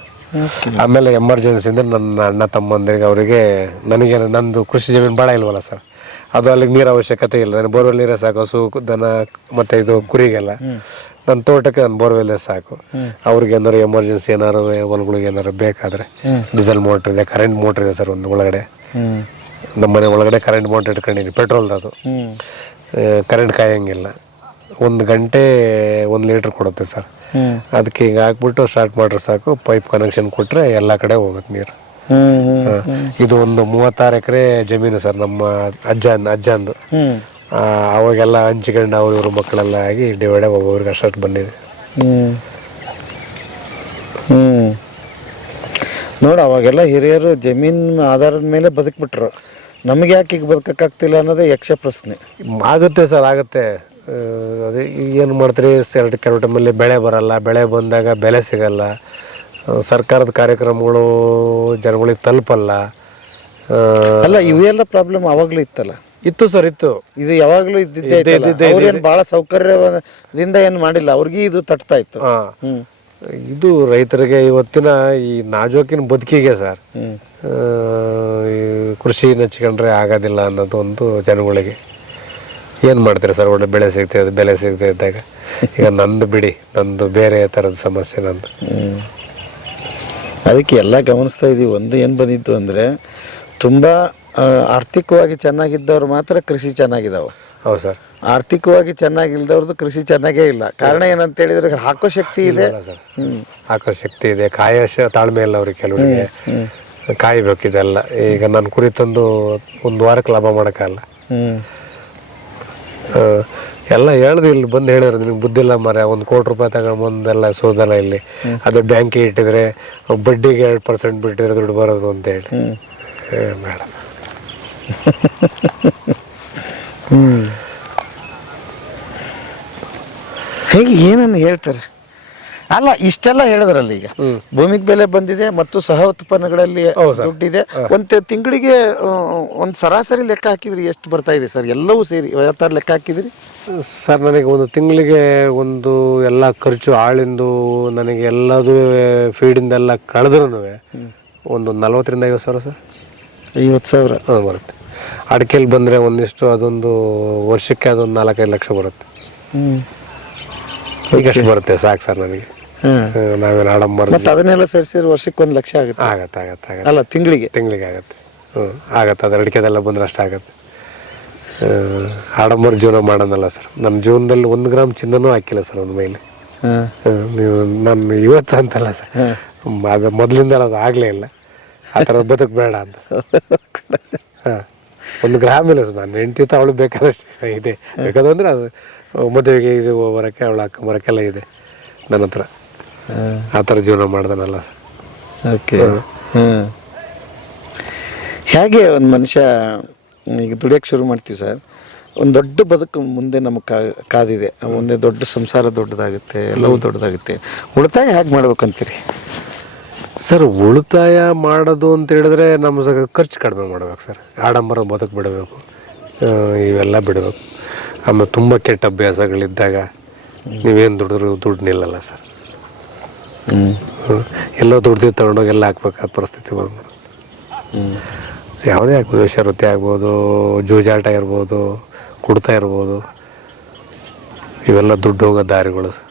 ಆಮೇಲೆ ಎಮರ್ಜೆನ್ಸಿ ಅಂದ್ರೆ ನನ್ನ ಅಣ್ಣ ತಮ್ಮಂದಿರಿಗೆ ಅವರಿಗೆ, ನನಗೆ ನಂದು ಕೃಷಿ ಜಮೀನು ಭಾಳ ಇಲ್ವಲ್ಲ ಸರ್, ಅದು ಅಲ್ಲಿಗೆ ನೀರು ಅವಶ್ಯಕತೆ ಇಲ್ಲ. ನಾನು ಬೋರ್ವೆಲ್ ನೀರೇ ಸಾಕು, ಹಸು ದನ ಮತ್ತೆ ಇದು ಕುರಿಗೆಲ್ಲ. ನನ್ನ ತೋಟಕ್ಕೆ ನಾನು ಬೋರ್ವೆಲ್ಲೇ ಸಾಕು. ಅವ್ರಿಗೆ ಏನಾರು ಎಮರ್ಜೆನ್ಸಿ ಏನಾರು ಹೊಲಗಳಿಗೆ ಏನಾರು ಬೇಕಾದ್ರೆ ಡೀಸೆಲ್ ಮೋಟ್ರ್ ಇದೆ, ಕರೆಂಟ್ ಮೋಟ್ರ್ ಇದೆ ಸರ್ ಒಂದು ಒಳಗಡೆ. ನಮ್ಮನೆ ಒಳಗಡೆ ಕರೆಂಟ್ ಮೋಟ್ರ್ ಇಟ್ಕೊಂಡಿನಿ, ಪೆಟ್ರೋಲ್ದು. ಅದು ಕರೆಂಟ್ ಕಾಯಂಗಿಲ್ಲ. 1 ಗಂಟೆ 1 ಲೀಟ್ರ್ ಕೊಡುತ್ತೆ ಸರ್. ಅದಕ್ಕೆ ಹಿಂಗೆ ಹಾಕ್ಬಿಟ್ಟು ಸ್ಟಾರ್ಟ್ ಮಾಡ್ರೆ ಸಾಕು, ಪೈಪ್ ಕನೆಕ್ಷನ್ ಕೊಟ್ಟರೆ ಎಲ್ಲ ಕಡೆ ಹೋಗುತ್ತೆ ನೀರು. ಇದು ಒಂದು 36 ಎಕರೆ ಜಮೀನು ಸರ್, ನಮ್ಮ ಅಜ್ಜಂದು. ಅವಾಗೆಲ್ಲ ಹಂಚ್ಕೊಂಡು ಅವ್ರ ಇವ್ರ ಮಕ್ಕಳೆಲ್ಲ ಆಗಿ ಡಿವೈಡ್ ಆಗಿ ಒಬ್ಬೊಬ್ರಿಗೆ ಅಷ್ಟು ಬಂದಿದೆ. ನೋಡ, ಅವಾಗೆಲ್ಲ ಹಿರಿಯರು ಜಮೀನ್ ಆಧಾರದ ಮೇಲೆ ಬದುಕ್ಬಿಟ್ರು. ನಮಗೆ ಯಾಕೆ ಈಗ ಬದುಕಕ್ಕಾಗ್ತಿಲ್ಲ ಅನ್ನೋದೇ ಯಕ್ಷ ಪ್ರಶ್ನೆ. ಆಗುತ್ತೆ ಸರ್, ಆಗುತ್ತೆ. ಅದೇ ಏನು ಮಾಡ್ತೀರಿ, ಕೆಲವು ಟೈಮಲ್ಲಿ ಬೆಳೆ ಬರಲ್ಲ, ಬೆಳೆ ಬಂದಾಗ ಬೆಲೆ ಸಿಗಲ್ಲ, ಸರ್ಕಾರದ ಕಾರ್ಯಕ್ರಮಗಳು ಜನಗಳಿಗೆ ತಲುಪಲ್ಲ. ಅಲ್ಲ, ಇವೆಲ್ಲ ಪ್ರಾಬ್ಲಮ್ ಅವಾಗಲೂ ಇತ್ತಲ್ಲ. ಇತ್ತು ಸರ್, ಇತ್ತು. ಇದು ಯಾವಾಗಲೂ ಇದ್ದಿದ್ದೇ. ಅವ್ರೇನು ಭಾಳ ಸೌಕರ್ಯದಿಂದ ಏನು ಮಾಡಿಲ್ಲ, ಅವ್ರಿಗೆ ಇದು ತಟ್ತಾ ಇತ್ತು. ಇದು ರೈತರಿಗೆ ಇವತ್ತಿನ ಈ ನಾಜೂಕಿನ ಬದುಕಿಗೆ ಸರ್, ಈ ಕೃಷಿ ನೆಚ್ಕೊಂಡ್ರೆ ಆಗೋದಿಲ್ಲ ಅನ್ನೋದು ಒಂದು ಜನಗಳಿಗೆ. ಏನು ಮಾಡ್ತೀರಿ ಸರ್, ಒಳ್ಳೆ ಬೆಳೆ ಸಿಗ್ತದೆ, ಬೆಲೆ ಸಿಗದೆ ಇದ್ದಾಗ. ಈಗ ನಂದು ಬಿಡಿ, ನಂದು ಬೇರೆ ಥರದ ಸಮಸ್ಯೆ ನಂದು. ಅದಕ್ಕೆ ಎಲ್ಲ ಗಮನಿಸ್ತಾ ಇದೀವಿ. ಒಂದು ಏನು ಬಂದಿತ್ತು ಅಂದರೆ, ತುಂಬ ಆರ್ಥಿಕವಾಗಿ ಚೆನ್ನಾಗಿದ್ದವ್ರು ಮಾತ್ರ ಕೃಷಿ ಚೆನ್ನಾಗಿದ್ದಾವೆ. ಹೌದು ಸರ್. ಆರ್ಥಿಕವಾಗಿ ಚೆನ್ನಾಗಿಲ್ದವ್ರದ್ದು ಕೃಷಿ ಚೆನ್ನಾಗೇ ಇಲ್ಲ. ಕಾರಣ ಏನಂತ ಹೇಳಿದ್ರೆ, ಹಾಕೋ ಶಕ್ತಿ ಇದೆ ಸರ್, ಹಾಕೋ ಶಕ್ತಿ ಇದೆ, ತಾಳ್ಮೆ ಇಲ್ಲ ಅವ್ರಿಗೆ. ಕೆಲವರಿಗೆ ಕಾಯ್ಬೇಕು ಇದೆಲ್ಲ. ಈಗ ನಾನು ಕುರಿ ತಂದು ಒಂದು ವಾರಕ್ಕೆ ಲಾಭ ಮಾಡೋಕ್ಕಲ್ಲ. ಎಲ್ಲ ಹೇಳ್ದು ಇಲ್ಲಿ ಬಂದು ಹೇಳಿದ್ರು, ನಿಮ್ಗೆ ಬುದ್ಧಿಲ್ಲ ಮರ, 1 ಕೋಟಿ ರೂಪಾಯಿ ತಗೊಂಡ್ಬಂದೆಲ್ಲ ಸೋದಲ್ಲ ಇಲ್ಲಿ, ಅದು ಬ್ಯಾಂಕಿಗೆ ಇಟ್ಟಿದ್ರೆ ಬಡ್ಡಿಗೆ 2% ಬಿಟ್ಟಿದ್ರೆ ದುಡ್ಡು ಬರೋದು ಅಂತೇಳಿ. ಮೇಡಮ್ ಹೇಗೆ ಏನನ್ನು ಹೇಳ್ತಾರೆ. ಅಲ್ಲ, ಇಷ್ಟೆಲ್ಲ ಹೇಳಿದ್ರಲ್ಲ, ಈಗ ಭೂಮಿಗೆ ಬೆಲೆ ಬಂದಿದೆ ಮತ್ತು ಸಹ ಉತ್ಪನ್ನಗಳಲ್ಲಿ ದುಡ್ಡಿದೆ. ಒಂದು ತಿಂಗಳಿಗೆ ಒಂದು ಸರಾಸರಿ ಲೆಕ್ಕ ಹಾಕಿದ್ರಿ ಎಷ್ಟು ಬರ್ತಾ ಇದೆ ಸರ್? ಎಲ್ಲವೂ ಸೇರಿ ಯಾವ ಥರ ಲೆಕ್ಕ ಹಾಕಿದ್ರಿ ಸರ್? ನನಗೆ ಒಂದು ತಿಂಗಳಿಗೆ ಒಂದು ಎಲ್ಲ ಖರ್ಚು, ಆಳಿಂದು, ನನಗೆ ಎಲ್ಲದೂ ಫೀಡಿಂದೆಲ್ಲ ಕಳೆದ್ರೂ ಒಂದು 40,000 ರಿಂದ 50,000 ಸರ್. 50,000 ಬರುತ್ತೆ. ಅಡಿಕೆಲಿ ಬಂದರೆ ಒಂದಿಷ್ಟು, ಅದೊಂದು ವರ್ಷಕ್ಕೆ ಅದೊಂದು 4-5 ಲಕ್ಷ ಬರುತ್ತೆ. ಈಗಷ್ಟು ಬರುತ್ತೆ, ಸಾಕು ಸರ್ ನನಗೆ. ನಾವೇನು ಆಡಂಬರ. ಮತ್ತು ಅದನ್ನೆಲ್ಲ ಸೇರಿಸಿದ್ರೆ ವರ್ಷಕ್ಕೆ 1 ಲಕ್ಷ ಆಗುತ್ತೆ. ಆಗತ್ತೆ. ಅಲ್ಲ, ತಿಂಗಳಿಗೆ ಆಗುತ್ತೆ. ಆಗತ್ತೆ. ಅದು ಅಡಿಕೆದೆಲ್ಲ ಬಂದ್ರೆ ಅಷ್ಟು ಆಗುತ್ತೆ. ಆಡಂಬರ ಜೀವನ ಮಾಡೋಣಲ್ಲ ಸರ್. ನನ್ನ ಜೀವನದಲ್ಲಿ 1 ಗ್ರಾಮ್ ಚಿನ್ನನೂ ಹಾಕಿಲ್ಲ ಸರ್ ಒಂದು ಮೇಲೆ. ನೀವು ನಾನು ಇವತ್ತು ಅಂತಲ್ಲ ಸರ್, ಅದು ಮೊದಲಿಂದ ಅದು ಆಗಲೇ ಇಲ್ಲ. ಆ ಥರ ಬದುಕು ಬೇಡ ಅಂತ. 1 ಗ್ರಾಮ್ ಇಲ್ಲ ಸರ್. ನಾನು ಹೆಂಡತಿ ಅವಳು ಬೇಕಾದಷ್ಟು ಇದೆ. ಬೇಕಾದಂದ್ರೆ ಅದು ಮದುವೆಗೆ ಇದು ಬರೋಕ್ಕೆ, ಅವಳು ಅಕ್ಕ ಬರೋಕ್ಕೆಲ್ಲ ಇದೆ ನನ್ನ ಹತ್ರ. ಆ ಥರ ಜೀವನ ಮಾಡ್ದಾನಲ್ಲ ಸರ್. ಓಕೆ. ಹೇಗೆ ಒಂದು ಮನುಷ್ಯ ಈಗ ದುಡಿಯೋಕ್ಕೆ ಶುರು ಮಾಡ್ತೀವಿ ಸರ್, ಒಂದು ದೊಡ್ಡ ಬದುಕು ಮುಂದೆ ನಮಗೆ ಕಾದಿದೆ. ಮುಂದೆ ದೊಡ್ಡ ಸಂಸಾರ ದೊಡ್ಡದಾಗುತ್ತೆ, ಎಲ್ಲವೂ ದೊಡ್ಡದಾಗುತ್ತೆ. ಉಳಿತಾಯ ಹೇಗೆ ಮಾಡ್ಬೇಕಂತೀರಿ ಸರ್? ಉಳಿತಾಯ ಮಾಡೋದು ಅಂತ ಹೇಳಿದ್ರೆ ನಮ್ಮ ಖರ್ಚು ಕಡಿಮೆ ಮಾಡ್ಬೇಕು ಸರ್. ಆಡಂಬರ ಬದುಕು ಬಿಡಬೇಕು, ಇವೆಲ್ಲ ಬಿಡಬೇಕು. ಆಮೇಲೆ ತುಂಬ ಕೆಟ್ಟ ಅಭ್ಯಾಸಗಳಿದ್ದಾಗ ನೀವೇನು ದುಡ್ಡು ನಿಲ್ಲಲ್ಲ ಸರ್. ಎಲ್ಲೋ ದುಡ್ಡು ತಗೊಂಡೋಗಿ ಎಲ್ಲ ಹಾಕ್ಬೇಕಾದ ಪರಿಸ್ಥಿತಿ ಬಂದ್ಬಿಡು. ಯಾವುದೇ ಆಗ್ಬೋದು, ವೇಶ್ಯಾವೃತ್ತಿ ಆಗ್ಬೋದು, ಜೂಜಾಟ ಇರ್ಬೋದು, ಕುಡ್ತಾ ಇರ್ಬೋದು, ಇವೆಲ್ಲ ದುಡ್ಡು ಹೋಗೋ ದಾರಿಗಳು ಸರ್.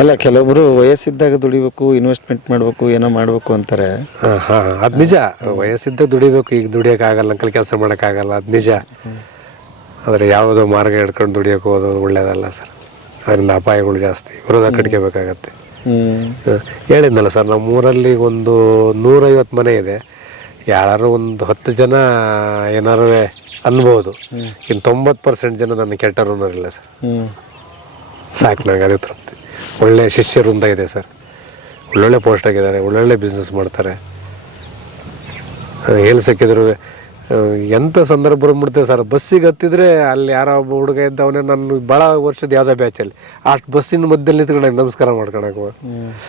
ಅಲ್ಲ, ಕೆಲವೊಬ್ರು ವಯಸ್ಸಿದ್ದಾಗ ದುಡಿಬೇಕು, ಇನ್ವೆಸ್ಟ್ಮೆಂಟ್ ಮಾಡಬೇಕು, ಏನೋ ಮಾಡಬೇಕು ಅಂತಾರೆ. ಅದು ನಿಜ. ವಯಸ್ಸಿದ್ದಾಗ ದುಡಿಬೇಕು, ಈಗ ದುಡಿಯೋಕ್ಕಾಗಲ್ಲ, ಅಂಕಲ್ ಕೆಲಸ ಮಾಡೋಕ್ಕಾಗಲ್ಲ, ಅದು ನಿಜ. ಆದರೆ ಯಾವುದೋ ಮಾರ್ಗ ಹಿಡ್ಕೊಂಡು ದುಡಿಯೋಕೆ ಹೋಗೋದು ಒಳ್ಳೇದಲ್ಲ ಸರ್. ಅದರಿಂದ ಅಪಾಯಗಳು ಜಾಸ್ತಿ, ವಿರೋಧ ಕಟ್ಕೋಬೇಕಾಗತ್ತೆ. ಹೇಳಿದ್ನಲ್ಲ ಸರ್, ನಮ್ಮ ಊರಲ್ಲಿ ಒಂದು 150 ಮನೆ ಇದೆ. ಯಾರು ಒಂದು 10 ಜನ ಏನಾರು ಅನ್ಬೋದು, ಇನ್ನು 90% ಜನ ನನ್ನ ಕೆಟ್ಟರು ಅನ್ನೋರಿಲ್ಲ ಸರ್. ಸಾಕು, ನನಗೆ ಅದೇ ತೃಪ್ತಿ. ಒಳ್ಳೆ ಶಿಷ್ಯ ವೃಂದ ಇದೆ ಸರ್, ಒಳ್ಳೊಳ್ಳೆ ಪೋಸ್ಟ್ ಆಗಿದ್ದಾರೆ, ಒಳ್ಳೊಳ್ಳೆ ಬಿಸ್ನೆಸ್ ಮಾಡ್ತಾರೆ. ಎಲ್ಲಿ ಸಿಕ್ಕಿದ್ರು ಎಂಥ ಸಂದರ್ಭ ಬಂದ್ಬಿಡ್ತೇವೆ ಸರ್. ಬಸ್ಸಿಗೆ ಹತ್ತಿದ್ರೆ ಅಲ್ಲಿ ಯಾರೋ ಒಬ್ಬ ಹುಡುಗ ಇದ್ದವನೇ, ನಾನು ಭಾಳ ವರ್ಷದ ಯಾವುದೋ ಬ್ಯಾಚಲ್ಲಿ ಅಷ್ಟು ಬಸ್ಸಿನ ಮಧ್ಯದಲ್ಲಿ ನಿಂತ್ಕೊಂಡು ನಮಸ್ಕಾರ ಮಾಡ್ಕೊಳಕ್ಕೆ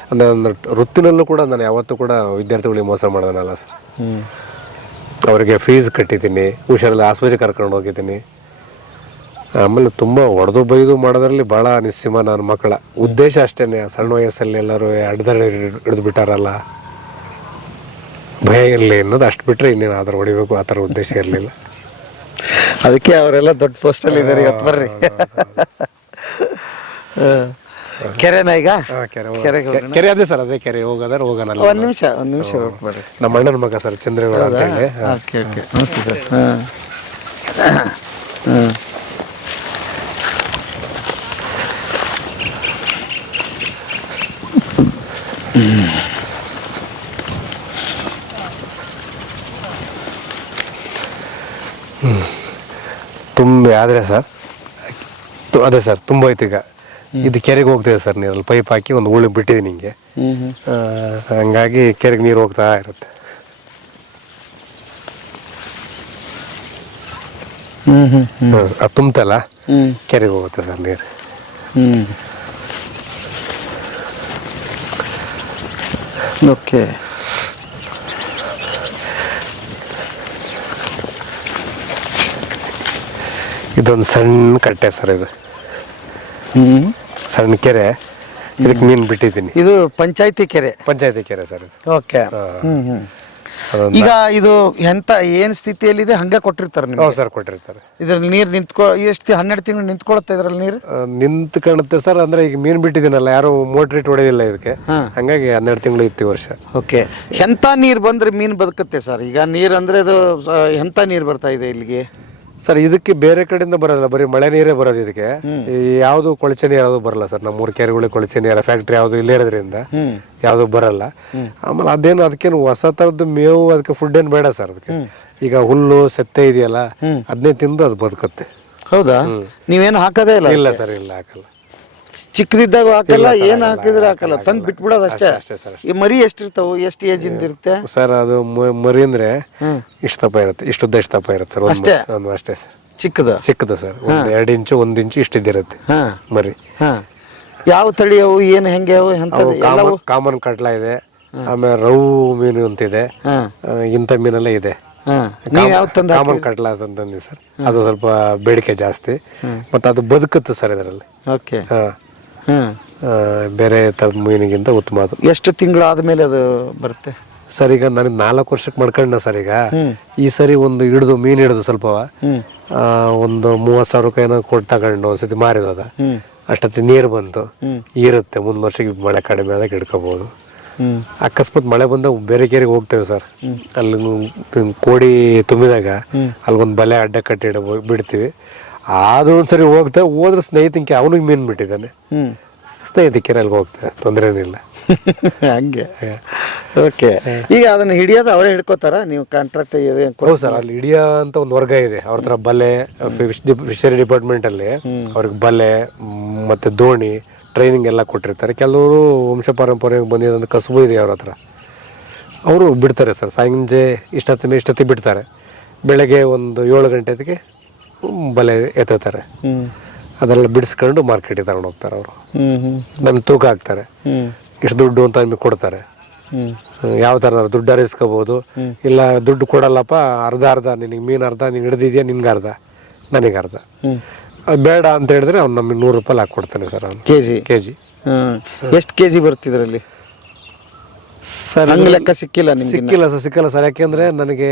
ಅಂದರೆ ನನ್ನ ವೃತ್ತಿನಲ್ಲೂ ಕೂಡ ನಾನು ಯಾವತ್ತೂ ಕೂಡ ವಿದ್ಯಾರ್ಥಿಗಳಿಗೆ ಮೋಸ ಮಾಡೋದನಲ್ಲ ಸರ್. ಅವರಿಗೆ ಫೀಸ್ ಕಟ್ಟಿದ್ದೀನಿ, ಹುಷಾರಲ್ಲಿ ಆಸ್ಪತ್ರೆಗೆ ಕರ್ಕೊಂಡು ಹೋಗಿದ್ದೀನಿ. ಆಮೇಲೆ ತುಂಬ ಹೊಡೆದು ಬೈದು ಮಾಡೋದ್ರಲ್ಲಿ ಭಾಳ ನಿಸ್ಸೀಮ. ನನ್ನ ಮಕ್ಕಳ ಉದ್ದೇಶ ಅಷ್ಟೇ, ಸಣ್ಣ ವಯಸ್ಸಲ್ಲಿ ಎಲ್ಲರೂ ಅಡ್ಡದಾರಿ ಹಿಡಿದು ಬಿಟ್ಟಾರಲ್ಲ, ಭಯ ಇರಲಿ ಅನ್ನೋದು ಅಷ್ಟು ಬಿಟ್ಟರೆ ಇನ್ನೇನು ಆದ್ರೆ ಹೊಡಿಬೇಕು ಆ ಥರ ಉದ್ದೇಶ ಇರಲಿಲ್ಲ. ಅದಕ್ಕೆ ಅವರೆಲ್ಲ ದೊಡ್ಡ ಪೋಸ್ಟಲ್ಲಿ ಇದ್ದಾರೆ. ಇವತ್ತು ಬರ್ರಿ ಕೆರೆನಾ ಈಗ? ಕೆರೆ ಅದೇ ಸರ್, ಅದೇ ಕೆರೆ. ಹೋಗೋದಾರೆ ಹೋಗೋಣ. ಒಂದು ನಿಮಿಷ ಬರ್ರಿ. ನಮ್ಮ ಅಣ್ಣನ ಮಗ ಸರ್, ಚಂದ್ರೇಗೌಡ ಅಂತ ಹೇಳಿ. ನಮಸ್ತೆ ಸರ್. ತುಂಬ ಆದರೆ ಸರ್, ಅದೇ ಸರ್, ತುಂಬ ಐತೆ. ಈಗ ಇದು ಕೆರೆಗೆ ಹೋಗ್ತಿದೆ ಸರ್, ನೀರಲ್ಲಿ ಪೈಪ್ ಹಾಕಿ ಒಂದು ಉಳಿಗೆ ಬಿಟ್ಟಿದ್ದೀನಿ ಹಿಂಗೆ. ಹಂಗಾಗಿ ಕೆರೆಗೆ ನೀರು ಹೋಗ್ತಾ ಇರುತ್ತೆ. ಅದು ತುಂಬತಲ್ಲ ಕೆರೆಗೆ ಹೋಗುತ್ತೆ ಸರ್ ನೀರು. ಓಕೆ. ಇದೊಂದು ಸಣ್ಣ ಕಟ್ಟೆ ಸರ್, ಇದು ಸಣ್ಣ ಕೆರೆ. ಇದಕ್ಕೆ ಮೀನು ಬಿಟ್ಟಿದ್ದೀನಿ. ಇದು ಪಂಚಾಯತಿ ಕೆರೆ. ಪಂಚಾಯತಿ ಕೆರೆ ಸರ್ ಇದು. ಓಕೆ. ಈಗ ಇದು ಎಂತ ಏನ್ ಸ್ಥಿತಿಯಲ್ಲಿದೆ ಹಂಗೆ ಕೊಟ್ಟಿರ್ತಾರೆ ನಿಮ್ಗೆ? ಹೌದು ಸರ್, ಕೊಟ್ಟಿರ್ತಾರೆ. ಇದ್ರಲ್ಲಿ ನೀರು ಎಷ್ಟು 12 ತಿಂಗಳು ನಿಂತ್ಕೊಳುತ್ತೆ ಇದ್ರಲ್ಲಿ ನೀರು? ನಿಂತ್ಕೊಳ್ಳುತ್ತೆ ಸರ್. ಅಂದ್ರೆ ಈಗ ಮೀನು ಬಿಟ್ಟಿದ್ದೀನಲ್ಲ, ಯಾರು ಮೋಟ್ರ್ ಇಟ್ಟು ಹೊಡೆದಿಲ್ಲ ಇದಕ್ಕೆ, ಹಂಗಾಗಿ 12 ತಿಂಗಳು ಇತ್ತು ಈ ವರ್ಷ. ಓಕೆ. ಎಂತ ನೀರು ಬಂದ್ರೆ ಮೀನು ಬದುಕುತ್ತೆ ಸರ್? ಈಗ ನೀರು ಅಂದ್ರೆ ಅದು ಎಂತ ನೀರು ಬರ್ತಾ ಇದೆ ಇಲ್ಲಿಗೆ ಸರ್? ಇದಕ್ಕೆ ಬೇರೆ ಕಡೆಯಿಂದ ಬರೋದಿಲ್ಲ, ಬರೀ ಮಳೆ ನೀರೇ ಬರೋದು ಇದಕ್ಕೆ. ಯಾವುದು ಕೊಳಚೆ ನೀರು ಯಾವುದು ಬರಲ್ಲ ಸರ್. ನಮ್ಮ 3 ಕೆರೆಗಳಿಗೆ ಕೊಳಚೆ ನೀರ ಫ್ಯಾಕ್ಟ್ರಿ ಯಾವುದು ಇಲ್ಲೇ ಇರೋದ್ರಿಂದ ಯಾವುದು ಬರಲ್ಲ. ಆಮೇಲೆ ಅದೇನು ಅದಕ್ಕೇನು ಹೊಸ ತರದ್ದು ಮೇವು, ಅದಕ್ಕೆ ಫುಡ್ ಏನು ಬೇಡ ಸರ್. ಅದಕ್ಕೆ ಈಗ ಹುಲ್ಲು ಸತ್ತೆ ಇದೆಯಲ್ಲ, ಅದನ್ನೇ ತಿಂದು ಅದು ಬದುಕುತ್ತೆ. ಹೌದಾ? ನೀವೇನು ಹಾಕದೇ ಇಲ್ಲ? ಇಲ್ಲ ಸರ್, ಇಲ್ಲ, ಹಾಕಲ್ಲ. ಚಿಕ್ಕದಿದ್ದಾಗ ಹಾಕಲ್ಲ, ಏನ್ ಹಾಕಿದ್ರೆ ಹಾಕಲ್ಲ, ತಂದು ಬಿಟ್ಬಿಡೋದು ಅಷ್ಟೇ. ಈ ಮರಿ ಎಷ್ಟಿರ್ತಾವು? ಎಷ್ಟು ಏಜ್ ಇಂದ ಇರುತ್ತೆ ಸರ್? ಅದು ಮರಿ ಅಂದ್ರೆ ಇಷ್ಟು ದಪ್ಪ ಇರುತ್ತೆ, ಇಷ್ಟುದ್ದ ಇಷ್ಟು ದಪ್ಪ ಇರುತ್ತೆ ಸರ್. ಅಷ್ಟೇ ಅಷ್ಟೇ ಸರ್. ಚಿಕ್ಕದು ಸರ್, 2 ಇಂಚು 1 ಇಂಚು ಇಷ್ಟಿದ್ದಿರುತ್ತೆ ಮರಿ. ಯಾವ ತಳಿ ಅವು? ಏನು ಹೆಂಗೆ ಅವು? ಕಾಮನ್ ಕಟ್ಲ ಇದೆ, ಆಮೇಲೆ ರವು ಮೀನು ಅಂತಿದೆ, ಇಂಥ ಮೀನೆಲ್ಲ ಇದೆ. ಕಾಮನ್ ಕಟ್ಲ ಅಂತಂದಿ ಸರ್. ಅದು ಸ್ವಲ್ಪ ಬೇಡಿಕೆ ಜಾಸ್ತಿ, ಮತ್ತೆ ಅದು ಬದುಕುತ್ತೆ ಸರ್ ಇದರಲ್ಲಿ. ಓಕೆ. ಬೇರೆ ತರದ ಮೀನಿಗಿಂತ ಉತ್ತಮ ಅದು. ಎಷ್ಟು ತಿಂಗಳು ಆದ್ಮೇಲೆ ಅದು ಬರುತ್ತೆ ಸರ್? ಈಗ ನನಗೆ 4 ವರ್ಷಕ್ಕೆ ಮಾಡ್ಕೊಂಡ ಸರ್. ಈಗ ಈ ಸರಿ ಒಂದು ಮೀನ್ ಹಿಡಿದು ಸ್ವಲ್ಪ ಒಂದು 30,000 ರೂಪಾಯಿ ಏನೋ ಕೊಟ್ಟು ತಗೊಂಡು ಒಂದ್ಸತಿ ಮಾರಿದ. ಅಷ್ಟೊತ್ತಿ ನೀರು ಬಂತು, ಇರುತ್ತೆ. ಮುಂದ್ ವರ್ಷಕ್ಕೆ ಮಳೆ ಕಡಿಮೆ ಆದಾಗ ಹಿಡ್ಕೋಬಹುದು. ಅಕಸ್ಮಾತ್ ಮಳೆ ಬಂದಾಗ ಬೇರೆ ಕೆರೆಗೆ ಹೋಗ್ತೇವೆ ಸರ್. ಅಲ್ಲಿ ಕೋಡಿ ತುಂಬಿದಾಗ ಅಲ್ಲೊಂದು ಬಲೆ ಅಡ್ಡ ಕಟ್ಟಿ ಬಿಡ್ತೀವಿ. ಅದು ಒಂದ್ಸರಿ ಹೋದ್ರೆ ಸ್ನೇಹಿತಂಗೆ ಅವನಿಗೆ ಮೀನ್ ಬಿಟ್ಟಿದ್ದಾನೆ, ಸ್ನೇಹಿತ ಕೆರೆಯಲ್ಲಿ ಹೋಗ್ತೇವೆ, ತೊಂದರೆ ಏನಿಲ್ಲ. ಹಂಗೆ. ಓಕೆ. ಈಗ ಅದನ್ನ ಹಿಡಿಯೋದು ಅವರೇ ಹಿಡ್ಕೋತಾರ? ನೀವು ಕಾಂಟ್ರಾಕ್ಟ್? ಹೌದು ಸರ್, ಅಲ್ಲಿ ಹಿಡಿಯೋ ಅಂತ ಒಂದು ವರ್ಗ ಇದೆ. ಅವ್ರ ಹತ್ರ ಬಲೆ, ಫಿಶರಿ ಡಿಪಾರ್ಟ್ಮೆಂಟ್ ಅಲ್ಲಿ ಅವ್ರಿಗೆ ಬಲೆ ಮತ್ತೆ ದೋಣಿ ಟ್ರೈನಿಂಗ್ ಎಲ್ಲ ಕೊಟ್ಟಿರ್ತಾರೆ. ಕೆಲವರು ವಂಶ ಪಾರಂಪರ್ಯ ಬಂದಿದ್ದ ಕಸುಬು ಇದೆ ಅವ್ರ ಹತ್ರ, ಅವರು ಬಿಡ್ತಾರೆ ಸರ್. ಸಂಜೆ ಇಷ್ಟೊತ್ತಿ ಬಿಡ್ತಾರೆ. ಬೆಳಗ್ಗೆ ಒಂದು 7 ಗಂಟೆಗೆ ಬಲೆ ಎತ್ತುತ್ತಾರೆ. ಅದೆಲ್ಲ ಬಿಡಿಸ್ಕೊಂಡು ಮಾರ್ಕೆಟಿಗೆ ತಗೊಂಡು ಹೋಗ್ತಾರೆ. ಅವರು ನಮ್ಗೆ ತೂಕ ಹಾಕ್ತಾರೆ, ಇಷ್ಟು ದುಡ್ಡು ಅಂತ ನಿಮಗೆ ಕೊಡ್ತಾರೆ. ಯಾವ ಥರ ದುಡ್ಡು ಹರಿಸ್ಕೋಬಹುದು, ಇಲ್ಲ ದುಡ್ಡು ಕೊಡಲ್ಲಪ್ಪ, ಅರ್ಧ ನಿನಗೆ ಮೀನು ಅರ್ಧ, ನೀನು ಹಿಡ್ದಿದ್ಯಾ, ನಿನ್ಗೆ ಅರ್ಧ, ನನಗೆ ಅರ್ಧ. ಅದು ಬೇಡ ಅಂತ ಹೇಳಿದ್ರೆ ಅವ್ನು ನಮಗೆ 100 ರೂಪಾಯಿ ಹಾಕ್ಕೊಡ್ತಾನೆ ಸರ್. ಅವ್ನು ಕೆಜಿ. ಎಷ್ಟು ಕೆಜಿ ಬರ್ತಿದ್ರಲ್ಲಿ ಸರ್? ಲೆಕ್ಕ ಸಿಕ್ಕಿಲ್ಲ ಸರ್. ಯಾಕೆಂದ್ರೆ ನನಗೆ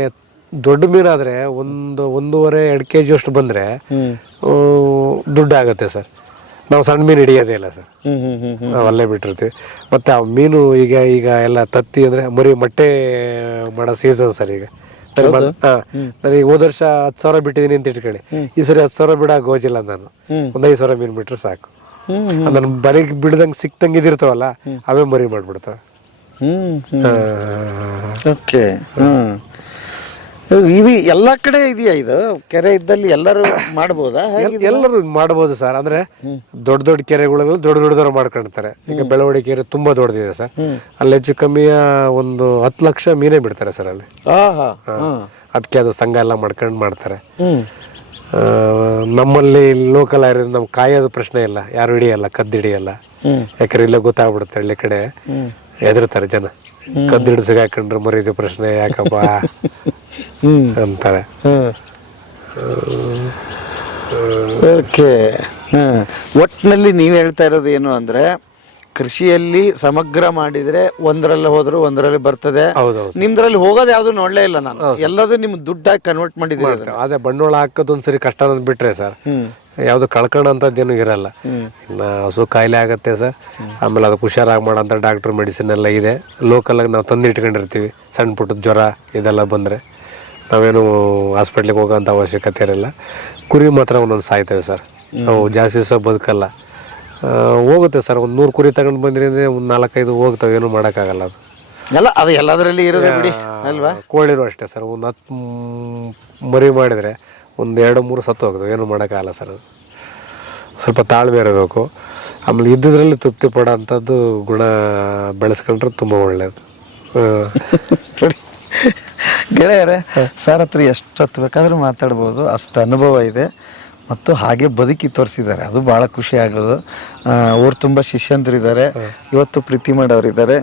ದೊಡ್ಡ ಮೀನಾದ್ರೆ 1.5-2 ಕೆಜಿ ಅಷ್ಟು ಬಂದ್ರೆ ದುಡ್ಡು ಆಗುತ್ತೆ ಸರ್. ನಾವು ಸಣ್ಣ ಮೀನು ಹಿಡಿಯೋದೇ ಇಲ್ಲ ಸರ್, ನಾವು ಅಲ್ಲೇ ಬಿಟ್ಟಿರ್ತೀವಿ. ಮತ್ತೆ ಆ ಮೀನು ಈಗ ಎಲ್ಲ ತತ್ತಿ ಅಂದ್ರೆ ಮರಿ ಮೊಟ್ಟೆ ಮಾಡೋ ಸೀಸನ್ ಸರ್. ಈಗ ನನಗೆ ಹೋದ ವರ್ಷ 10,000 ಬಿಟ್ಟಿದ್ದೀನಿ ಅಂತ ಇಟ್ಕೊಳ್ಳಿ, ಈ ಸರಿ 10,000 ಬಿಡಾಕ ಹೋಗಿಲ್ಲ ನಾನು. ಒಂದು 5,000 ಮೀನು ಬಿಟ್ರೆ ಸಾಕು. ಅದನ್ನ ಬರೀ ಬಿಡ್ದಂಗೆ ಸಿಕ್ತಂಗೆ ಇದಿರ್ತಾವಲ್ಲ, ಅವೇ ಮರಿ ಮಾಡ್ಬಿಡ್ತಾವ. ಓಕೆ. ಇದು ಎಲ್ಲಾ ಕಡೆ ಇದೆಯಾ? ಇದು ಕೆರೆ ಇದ್ದಲ್ಲಿ ಎಲ್ಲರೂ ಮಾಡಬಹುದಾ? ಎಲ್ಲರೂ ಮಾಡಬಹುದು ಸರ್. ಅಂದ್ರೆ ದೊಡ್ಡ ಕೆರೆಗಳಲ್ಲಿ ದೊಡ್ಡದವ್ರು ಮಾಡ್ಕೊಂಡಿರ್ತಾರೆ. ಈಗ ಬೆಳವಡಿ ಕೆರೆ ತುಂಬಾ ದೊಡ್ಡದಿದೆ ಸರ್. ಅಲ್ಲಿ ಹೆಚ್ಚು ಕಮ್ಮಿ ಒಂದು 10 ಲಕ್ಷ ಮೀನೇ ಬಿಡ್ತಾರೆ ಸರ್ ಅಲ್ಲಿ. ಅದಕ್ಕೆ ಅದು ಸಂಘ ಎಲ್ಲ ಮಾಡ್ಕೊಂಡು ಮಾಡ್ತಾರೆ. ನಮ್ಮಲ್ಲಿ ಲೋಕಲ್ ಆಗಿರೋದು ನಮ್ಗೆ ಕಾಯೋದು ಪ್ರಶ್ನೆ ಇಲ್ಲ, ಯಾರು ಹಿಡಿಯಲ್ಲ, ಕದ್ದು ಹಿಡಿಯಲ್ಲ. ಯಾಕಂದ್ರೆ ಇಲ್ಲೇ ಗೊತ್ತಾಗ್ಬಿಡುತ್ತೆ, ಹಳ್ಳಿ ಕಡೆ ಹೆದರ್ತಾರೆ ಜನ. ಕದ್ದು ಹಿಡಿದು ಸಿಗಾಕೊಂಡ್ರೆ ಮರೀದು ಪ್ರಶ್ನೆ ಯಾಕಪ್ಪ ಅಂತಾರೆ. ಓಕೆ. ಒಟ್ಟಿನಲ್ಲಿ ನೀವು ಹೇಳ್ತಾ ಇರೋದು ಏನು ಅಂದ್ರೆ, ಕೃಷಿಯಲ್ಲಿ ಸಮಗ್ರ ಮಾಡಿದ್ರೆ ಒಂದರಲ್ಲಿ ಹೋದ್ರು ಒಂದರಲ್ಲಿ ಬರ್ತದೆ. ನಿಮ್ದ್ರಲ್ಲಿ ಹೋಗೋದು ಯಾವ್ದು ನೋಡ್ಲೇ ಇಲ್ಲ ನಾನು. ಎಲ್ಲದೂ ನಿಮ್ ದುಡ್ಡಾಗಿ ಕನ್ವರ್ಟ್ ಮಾಡಿದ್ರೆ ಅದೇ ಬಂಡವಾಳ ಹಾಕೋದು ಒಂದ್ಸರಿ ಕಷ್ಟ ಅನ್ನೋದು ಬಿಟ್ರೆ ಸರ್, ಯಾವ್ದು ಕಳ್ಕೊಳ್ಳೋಂಥದ್ದೇನು ಇರಲ್ಲ. ಇನ್ನು ಹಸು ಕಾಯಿಲೆ ಆಗತ್ತೆ ಸರ್, ಆಮೇಲೆ ಅದಕ್ಕೆ ಹುಷಾರಾಗಿ ಮಾಡೋಂಥ ಡಾಕ್ಟ್ರ್ ಮೆಡಿಸಿನ್ ಎಲ್ಲ ಇದೆ. ಲೋಕಲಾಗಿ ನಾವು ತಂದು ಇಟ್ಕೊಂಡಿರ್ತೀವಿ. ಸಣ್ಣ ಪುಟ್ಟದ ಜ್ವರ ಇದೆಲ್ಲ ಬಂದರೆ ನಾವೇನು ಹಾಸ್ಪಿಟ್ಲಿಗೆ ಹೋಗೋಂಥ ಅವಶ್ಯಕತೆ ಇರಲ್ಲ. ಕುರಿ ಮಾತ್ರ ಒಂದೊಂದು ಸಾಯ್ತೇವೆ ಸರ್, ನಾವು ಜಾಸ್ತಿ ಸಹ ಬದುಕಲ್ಲ. ಹೋಗುತ್ತೆ ಸರ್, ಒಂದು 100 ಕುರಿ ತಗೊಂಡು ಬಂದ್ರಿ ಅಂದರೆ ಒಂದು 4-5 ಹೋಗ್ತಾವೆ, ಏನೂ ಮಾಡೋಕ್ಕಾಗಲ್ಲ. ಅದು ಅದು ಎಲ್ಲದರಲ್ಲಿ ಇರೋದೇ ಬಿಡಿ ಅಲ್ವಾ? ಕೋಳಿನೂ ಅಷ್ಟೇ ಸರ್, ಒಂದು 10 ಮರಿ ಮಾಡಿದರೆ ಒಂದು 2-3 ಸತ್ತು ಹೋಗ್ತವೆ, ಏನೂ ಮಾಡೋಕ್ಕಾಗಲ್ಲ ಸರ್. ಅದು ಸ್ವಲ್ಪ ತಾಳ್ಮೆ ಇರಬೇಕು. ಆಮೇಲೆ ಇದ್ದಿದ್ರಲ್ಲಿ ತೃಪ್ತಿ ಪಡೋ ಅಂಥದ್ದು ಗುಣ ಬೆಳೆಸ್ಕೊಂಡ್ರೆ ತುಂಬ ಒಳ್ಳೆಯದು. ಗೆಳೆಯರೇ, ಸರ್ ಹತ್ರ ಎಷ್ಟೊತ್ತು ಬೇಕಾದ್ರೂ ಮಾತಾಡ್ಬೋದು, ಅಷ್ಟು ಅನುಭವ ಇದೆ ಮತ್ತು ಹಾಗೆ ಬದುಕಿ ತೋರಿಸಿದ್ದಾರೆ. ಅದು ಭಾಳ ಖುಷಿ ಆಗೋದು. ಊರು ತುಂಬ ಶಿಷ್ಯಂತರಿದ್ದಾರೆ, ಇವತ್ತು ಪ್ರೀತಿ ಮಾಡೋರಿದ್ದಾರೆ,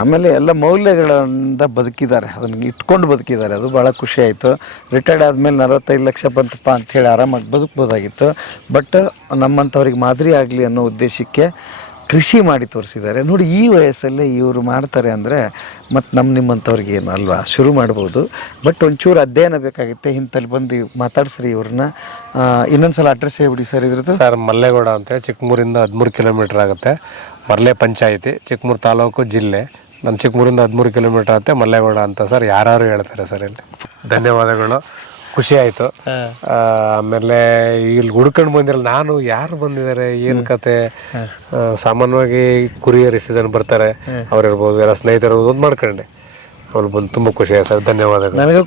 ಆಮೇಲೆ ಎಲ್ಲ ಮೌಲ್ಯಗಳಿಂದ ಬದುಕಿದ್ದಾರೆ, ಅದನ್ನು ಇಟ್ಕೊಂಡು ಬದುಕಿದ್ದಾರೆ. ಅದು ಭಾಳ ಖುಷಿ ಆಯಿತು. ರಿಟೈರ್ಡ್ ಆದಮೇಲೆ 45 ಲಕ್ಷ ಬಂತಪ್ಪ ಅಂಥೇಳಿ ಆರಾಮಾಗಿ ಬದುಕ್ಬೋದಾಗಿತ್ತು. ಬಟ್ ನಮ್ಮಂಥವ್ರಿಗೆ ಮಾದರಿ ಆಗಲಿ ಅನ್ನೋ ಉದ್ದೇಶಕ್ಕೆ ಕೃಷಿ ಮಾಡಿ ತೋರಿಸಿದ್ದಾರೆ. ನೋಡಿ, ಈ ವಯಸ್ಸಲ್ಲೇ ಇವರು ಮಾಡ್ತಾರೆ ಅಂದರೆ ಮತ್ತು ನಿಮ್ಮಂಥವ್ರಿಗೆ ಏನು ಅಲ್ವಾ, ಶುರು ಮಾಡ್ಬೋದು. ಬಟ್ ಒಂಚೂರು ಅಧ್ಯಯನ ಬೇಕಾಗುತ್ತೆ. ಇಂಥಲ್ಲಿ ಬಂದು ಮಾತಾಡ್ಸ್ರಿ ಇವ್ರನ್ನ. ಇನ್ನೊಂದ್ಸಲ ಅಡ್ರೆಸ್ ಹೇಳ್ಬಿಡಿ ಸರ್ ಇದ್ರದ್ದು. ಸರ್ ಮಲ್ಲೇಗೌಡ ಅಂತೇಳಿ ಚಿಕ್ಕಮೂರಿಂದ 13 ಕಿಲೋಮೀಟ್ರ್ ಆಗುತ್ತೆ. ಮರ್ಲೆ ಪಂಚಾಯಿತಿ, ಚಿಕ್ಕಮೂರು ತಾಲೂಕು, ಜಿಲ್ಲೆ. ನಮ್ಮ ಚಿಕ್ಕಮೂರಿಂದ 13 ಕಿಲೋಮೀಟ್ರ್ ಆಗುತ್ತೆ, ಮಲ್ಲೇಗೌಡ ಅಂತ ಸರ್. ಯಾರು ಹೇಳ್ತಾರೆ ಸರ್ ಇಲ್ಲಿ. ಧನ್ಯವಾದಗಳು, ಖುಷಿ ಆಯಿತು. ಆಮೇಲೆ ಇಲ್ಲಿ ಹುಡ್ಕೊಂಡು ಬಂದಿರಲ್ಲ, ನಾನು ಯಾರು ಬಂದಿದ್ದಾರೆ ಏನು ಕತೆ. ಸಾಮಾನ್ಯವಾಗಿ ಕುರಿಯರ್ ಸೀಸನ್ ಬರ್ತಾರೆ, ಅವ್ರಿರ್ಬೋದು, ಎಲ್ಲ ಸ್ನೇಹಿತರು ಒಂದು ಮಾಡ್ಕೊಂಡೆ ಅವ್ರು ಬಂದು ತುಂಬ ಖುಷಿ ಆಯ್ತು ಸರ್. ಧನ್ಯವಾದಗಳು. ನನಗೂ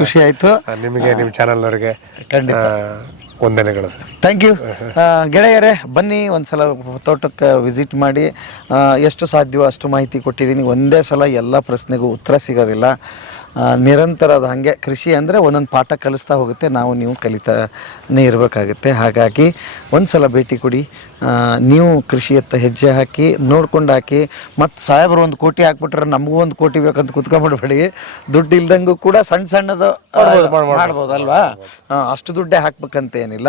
ಖುಷಿ ಆಯಿತು. ನಿಮಗೆ, ನಿಮ್ಮ ಚಾನಲ್ನವ್ರಿಗೆ ಖಂಡಿತ ವಂದನೆಗಳು ಸರ್. Thank you. ಗೆಳೆಯರೇ, ಬನ್ನಿ ಒಂದ್ಸಲ ತೋಟಕ್ಕೆ ವಿಸಿಟ್ ಮಾಡಿ. ಎಷ್ಟು ಸಾಧ್ಯವೋ ಅಷ್ಟು ಮಾಹಿತಿ ಕೊಟ್ಟಿದ್ದೀನಿ. ಒಂದೇ ಸಲ ಎಲ್ಲ ಪ್ರಶ್ನೆಗೂ ಉತ್ತರ ಸಿಗೋದಿಲ್ಲ. ನಿರಂತರ ಅದು ಹಾಗೆ. ಕೃಷಿ ಅಂದರೆ ಒಂದೊಂದು ಪಾಠ ಕಲಿಸ್ತಾ ಹೋಗುತ್ತೆ, ನೀವು ಕಲಿತಾನೇ ಇರಬೇಕಾಗುತ್ತೆ. ಹಾಗಾಗಿ ಒಂದು ಸಲ ಭೇಟಿ ಕೊಡಿ. ನೀವು ಕೃಷಿಯತ್ತ ಹೆಜ್ಜೆ ಹಾಕಿ, ನೋಡ್ಕೊಂಡು ಹಾಕಿ. ಮತ್ತು ಸಾಹೇಬರು 1 ಕೋಟಿ ಹಾಕ್ಬಿಟ್ರೆ ನಮಗೂ 1 ಕೋಟಿ ಬೇಕಂತ ಕುತ್ಕೊಂಡ್ಬಿಡ್ಬೇಡಿ. ದುಡ್ಡು ಇಲ್ದಂಗೂ ಕೂಡ ಸಣ್ಣದು ಮಾಡ್ಬೋದು ಅಲ್ವಾ. ಅಷ್ಟು ದುಡ್ಡೇ ಹಾಕ್ಬೇಕಂತ ಏನಿಲ್ಲ.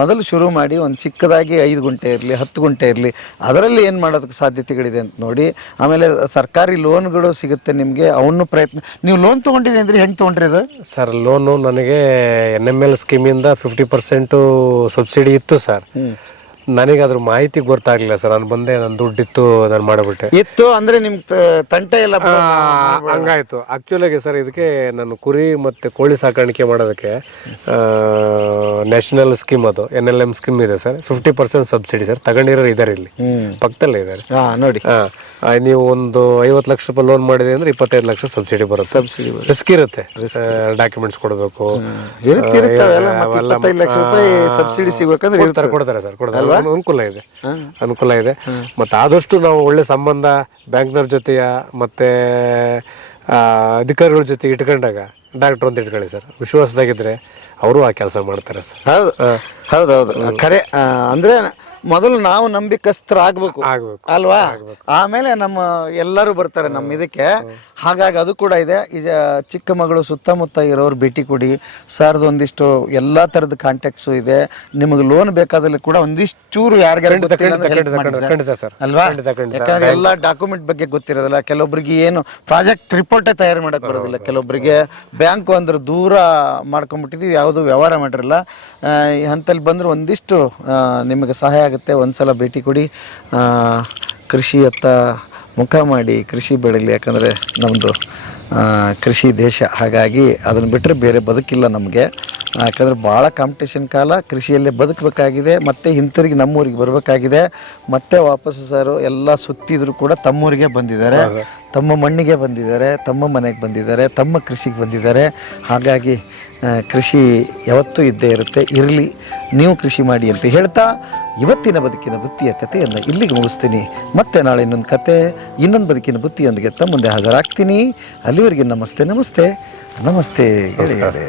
ಮೊದಲು ಶುರು ಮಾಡಿ, ಒಂದು ಚಿಕ್ಕದಾಗಿ 5 ಗುಂಟೆ ಇರಲಿ, 10 ಗುಂಟೆ ಇರಲಿ, ಅದರಲ್ಲಿ ಏನು ಮಾಡೋದಕ್ಕೆ ಸಾಧ್ಯತೆಗಳಿದೆ ಅಂತ ನೋಡಿ. ಆಮೇಲೆ ಸರ್ಕಾರಿ ಲೋನ್ಗಳು ಸಿಗುತ್ತೆ ನಿಮಗೆ, ಅವನು ಪ್ರಯತ್ನ. ನೀವು ಲೋನ್ ತೊಗೊಂಡಿರಿ ಅಂದರೆ ಹೆಂಗೆ ತೊಗೊಂಡ್ರಿ ಅದು ಸರ್? ಲೋನು ನನಗೆ NML ಸ್ಕೀಮಿಂದ 50% ಸಬ್ಸಿಡಿ ಇತ್ತು ಸರ್. ನನಗೆ ಅದ್ರ ಮಾಹಿತಿ ಗೊತ್ತಾಗ್ಲಿಲ್ಲ ಸರ್. ನಾನು ಬಂದೆ, ನನ್ನ ದುಡ್ಡಿತ್ತು, ನಾನು ಮಾಡಿಬಿಟ್ಟೆ. ಇತ್ತು ಅಂದರೆ ನಿಮ್ಮ ತಂಟೆ ಎಲ್ಲ ಹಂಗಾಯ್ತು. ಆಕ್ಚುಲಾಗಿ ಸರ್, ಇದಕ್ಕೆ ನಾನು ಕುರಿ ಮತ್ತು ಕೋಳಿ ಸಾಕಾಣಿಕೆ ಮಾಡೋದಕ್ಕೆ ನ್ಯಾಷನಲ್ ಸ್ಕೀಮ್, ಅದು NLM ಸ್ಕೀಮ್ ಇದೆ ಸರ್. 50% subsidy sir. ತಗೊಂಡಿರೋರು ಇದ್ದಾರೆ, ಇಲ್ಲಿ ಪಕ್ಕದಲ್ಲೇ ಇದ್ದಾರೆ ನೋಡಿ. ನೀವು ಒಂದು 50 ಲಕ್ಷ ರೂಪಾಯಿ ಲೋನ್ ಮಾಡಿದೆ ಅಂದ್ರೆ 25 ಲಕ್ಷ ಸಬ್ಸಿಡಿ ಬರುತ್ತೆ. ಸಬ್ಸಿಡಿ ರಿಸ್ಕ್ ಇರುತ್ತೆ, ಡಾಕ್ಯುಮೆಂಟ್ಸ್ ಕೊಡಬೇಕು, 25 ಲಕ್ಷ ರೂಪಾಯಿ ಸಬ್ಸಿಡಿ ಸಿಗ್ಬೇಕಂದ್ರೆ ಕೊಡ್ತಾರೆ ಸರ್. ಕೊಡ್ತಾರೆ, ಅನುಕೂಲ ಇದೆ. ಮತ್ತೆ ಆದಷ್ಟು ನಾವು ಒಳ್ಳೆ ಸಂಬಂಧ ಬ್ಯಾಂಕ್ನವ್ರ ಜೊತೆಯ ಮತ್ತೆ ಅಧಿಕಾರಿಗಳ ಜೊತೆ ಇಟ್ಕೊಂಡಾಗ, ಡಾಕ್ಟರ್ ಅಂತ ಇಟ್ಕೊಳ್ಳಿ ಸರ್, ವಿಶ್ವಾಸದಾಗಿದ್ರೆ ಅವರು ಆ ಕೆಲಸ ಮಾಡ್ತಾರೆ ಸರ್. ಹೌದೌದು, ಖರೆ. ಅಂದ್ರೆ ಮೊದಲು ನಾವು ನಂಬಿಕಸ್ಥರಾಗಬೇಕು ಅಲ್ವಾ, ಆಮೇಲೆ ನಮ್ಮ ಎಲ್ಲರೂ ಬರ್ತಾರೆ ನಮ್ಮ ಇದಕ್ಕೆ. ಹಾಗಾಗಿ ಅದು ಕೂಡ ಇದೆ. ಈಗ ಚಿಕ್ಕಮಗಳು ಸುತ್ತಮುತ್ತ ಇರೋರು ಭೇಟಿ ಕೊಡಿ. ಸರ್ದು ಒಂದಿಷ್ಟು ಎಲ್ಲ ಥರದ ಕಾಂಟ್ಯಾಕ್ಟ್ಸು ಇದೆ. ನಿಮಗೆ ಲೋನ್ ಬೇಕಾದಲ್ಲಿ ಕೂಡ ಒಂದಿಷ್ಟು ಚೂರು ಯಾರಿಗಾರ ಅಲ್ವಾ, ಯಾಕಂದ್ರೆ ಎಲ್ಲ ಡಾಕ್ಯುಮೆಂಟ್ ಬಗ್ಗೆ ಗೊತ್ತಿರೋದಿಲ್ಲ. ಕೆಲವೊಬ್ರಿಗೆ ಏನು ಪ್ರಾಜೆಕ್ಟ್ ರಿಪೋರ್ಟೇ ತಯಾರು ಮಾಡಕ್ ಬರೋದಿಲ್ಲ. ಕೆಲವೊಬ್ಬರಿಗೆ ಬ್ಯಾಂಕು ಅಂದ್ರೆ ದೂರ ಮಾಡ್ಕೊಂಡ್ಬಿಟ್ಟಿದೀವಿ, ಯಾವುದು ವ್ಯವಹಾರ ಮಾಡಿರಲ್ಲ. ಅಂತಲ್ಲಿ ಬಂದ್ರೆ ಒಂದಿಷ್ಟು ನಿಮಗೆ ಸಹಾಯ ಆಗುತ್ತೆ. ಒಂದ್ಸಲ ಭೇಟಿ ಕೊಡಿ, ಕೃಷಿಯತ್ತ ಮುಖ ಮಾಡಿ, ಕೃಷಿ ಬೆಳೀಲಿ. ಯಾಕಂದರೆ ನಮ್ಮದು ಕೃಷಿ ದೇಶ, ಹಾಗಾಗಿ ಅದನ್ನು ಬಿಟ್ಟರೆ ಬೇರೆ ಬದುಕಿಲ್ಲ ನಮಗೆ. ಯಾಕಂದರೆ ಭಾಳ ಕಾಂಪಿಟೇಷನ್ ಕಾಲ, ಕೃಷಿಯಲ್ಲೇ ಬದುಕಬೇಕಾಗಿದೆ. ಮತ್ತು ಹಿಂತಿರುಗಿ ನಮ್ಮೂರಿಗೆ ಬರಬೇಕಾಗಿದೆ. ಮತ್ತೆ ವಾಪಸ್ಸು ಸರ್ ಎಲ್ಲ ಸುತ್ತಿದ್ರು ಕೂಡ ತಮ್ಮೂರಿಗೆ ಬಂದಿದ್ದಾರೆ, ತಮ್ಮ ಮಣ್ಣಿಗೆ ಬಂದಿದ್ದಾರೆ, ತಮ್ಮ ಮನೆಗೆ ಬಂದಿದ್ದಾರೆ, ತಮ್ಮ ಕೃಷಿಗೆ ಬಂದಿದ್ದಾರೆ. ಹಾಗಾಗಿ ಕೃಷಿ ಯಾವತ್ತೂ ಇದ್ದೇ ಇರುತ್ತೆ, ಇರಲಿ, ನೀವು ಕೃಷಿ ಮಾಡಿ ಅಂತ ಹೇಳ್ತಾ ಇವತ್ತಿನ ಬದುಕಿನ ಬುತ್ತಿಯ ಕಥೆಯನ್ನು ಇಲ್ಲಿಗೆ ಮುಗಿಸ್ತೀನಿ. ಮತ್ತೆ ನಾಳೆ ಇನ್ನೊಂದು ಕತೆ, ಇನ್ನೊಂದು ಬದುಕಿನ ಬುತ್ತಿಯೊಂದಿಗೆ ತಮ್ಮ ಮುಂದೆ ಹಾಜರಾಗ್ತೀನಿ. ಅಲ್ಲಿವರೆಗೆ ನಮಸ್ತೆ ನಮಸ್ತೆ ನಮಸ್ತೆ ಗೆಳೆಯರೇ.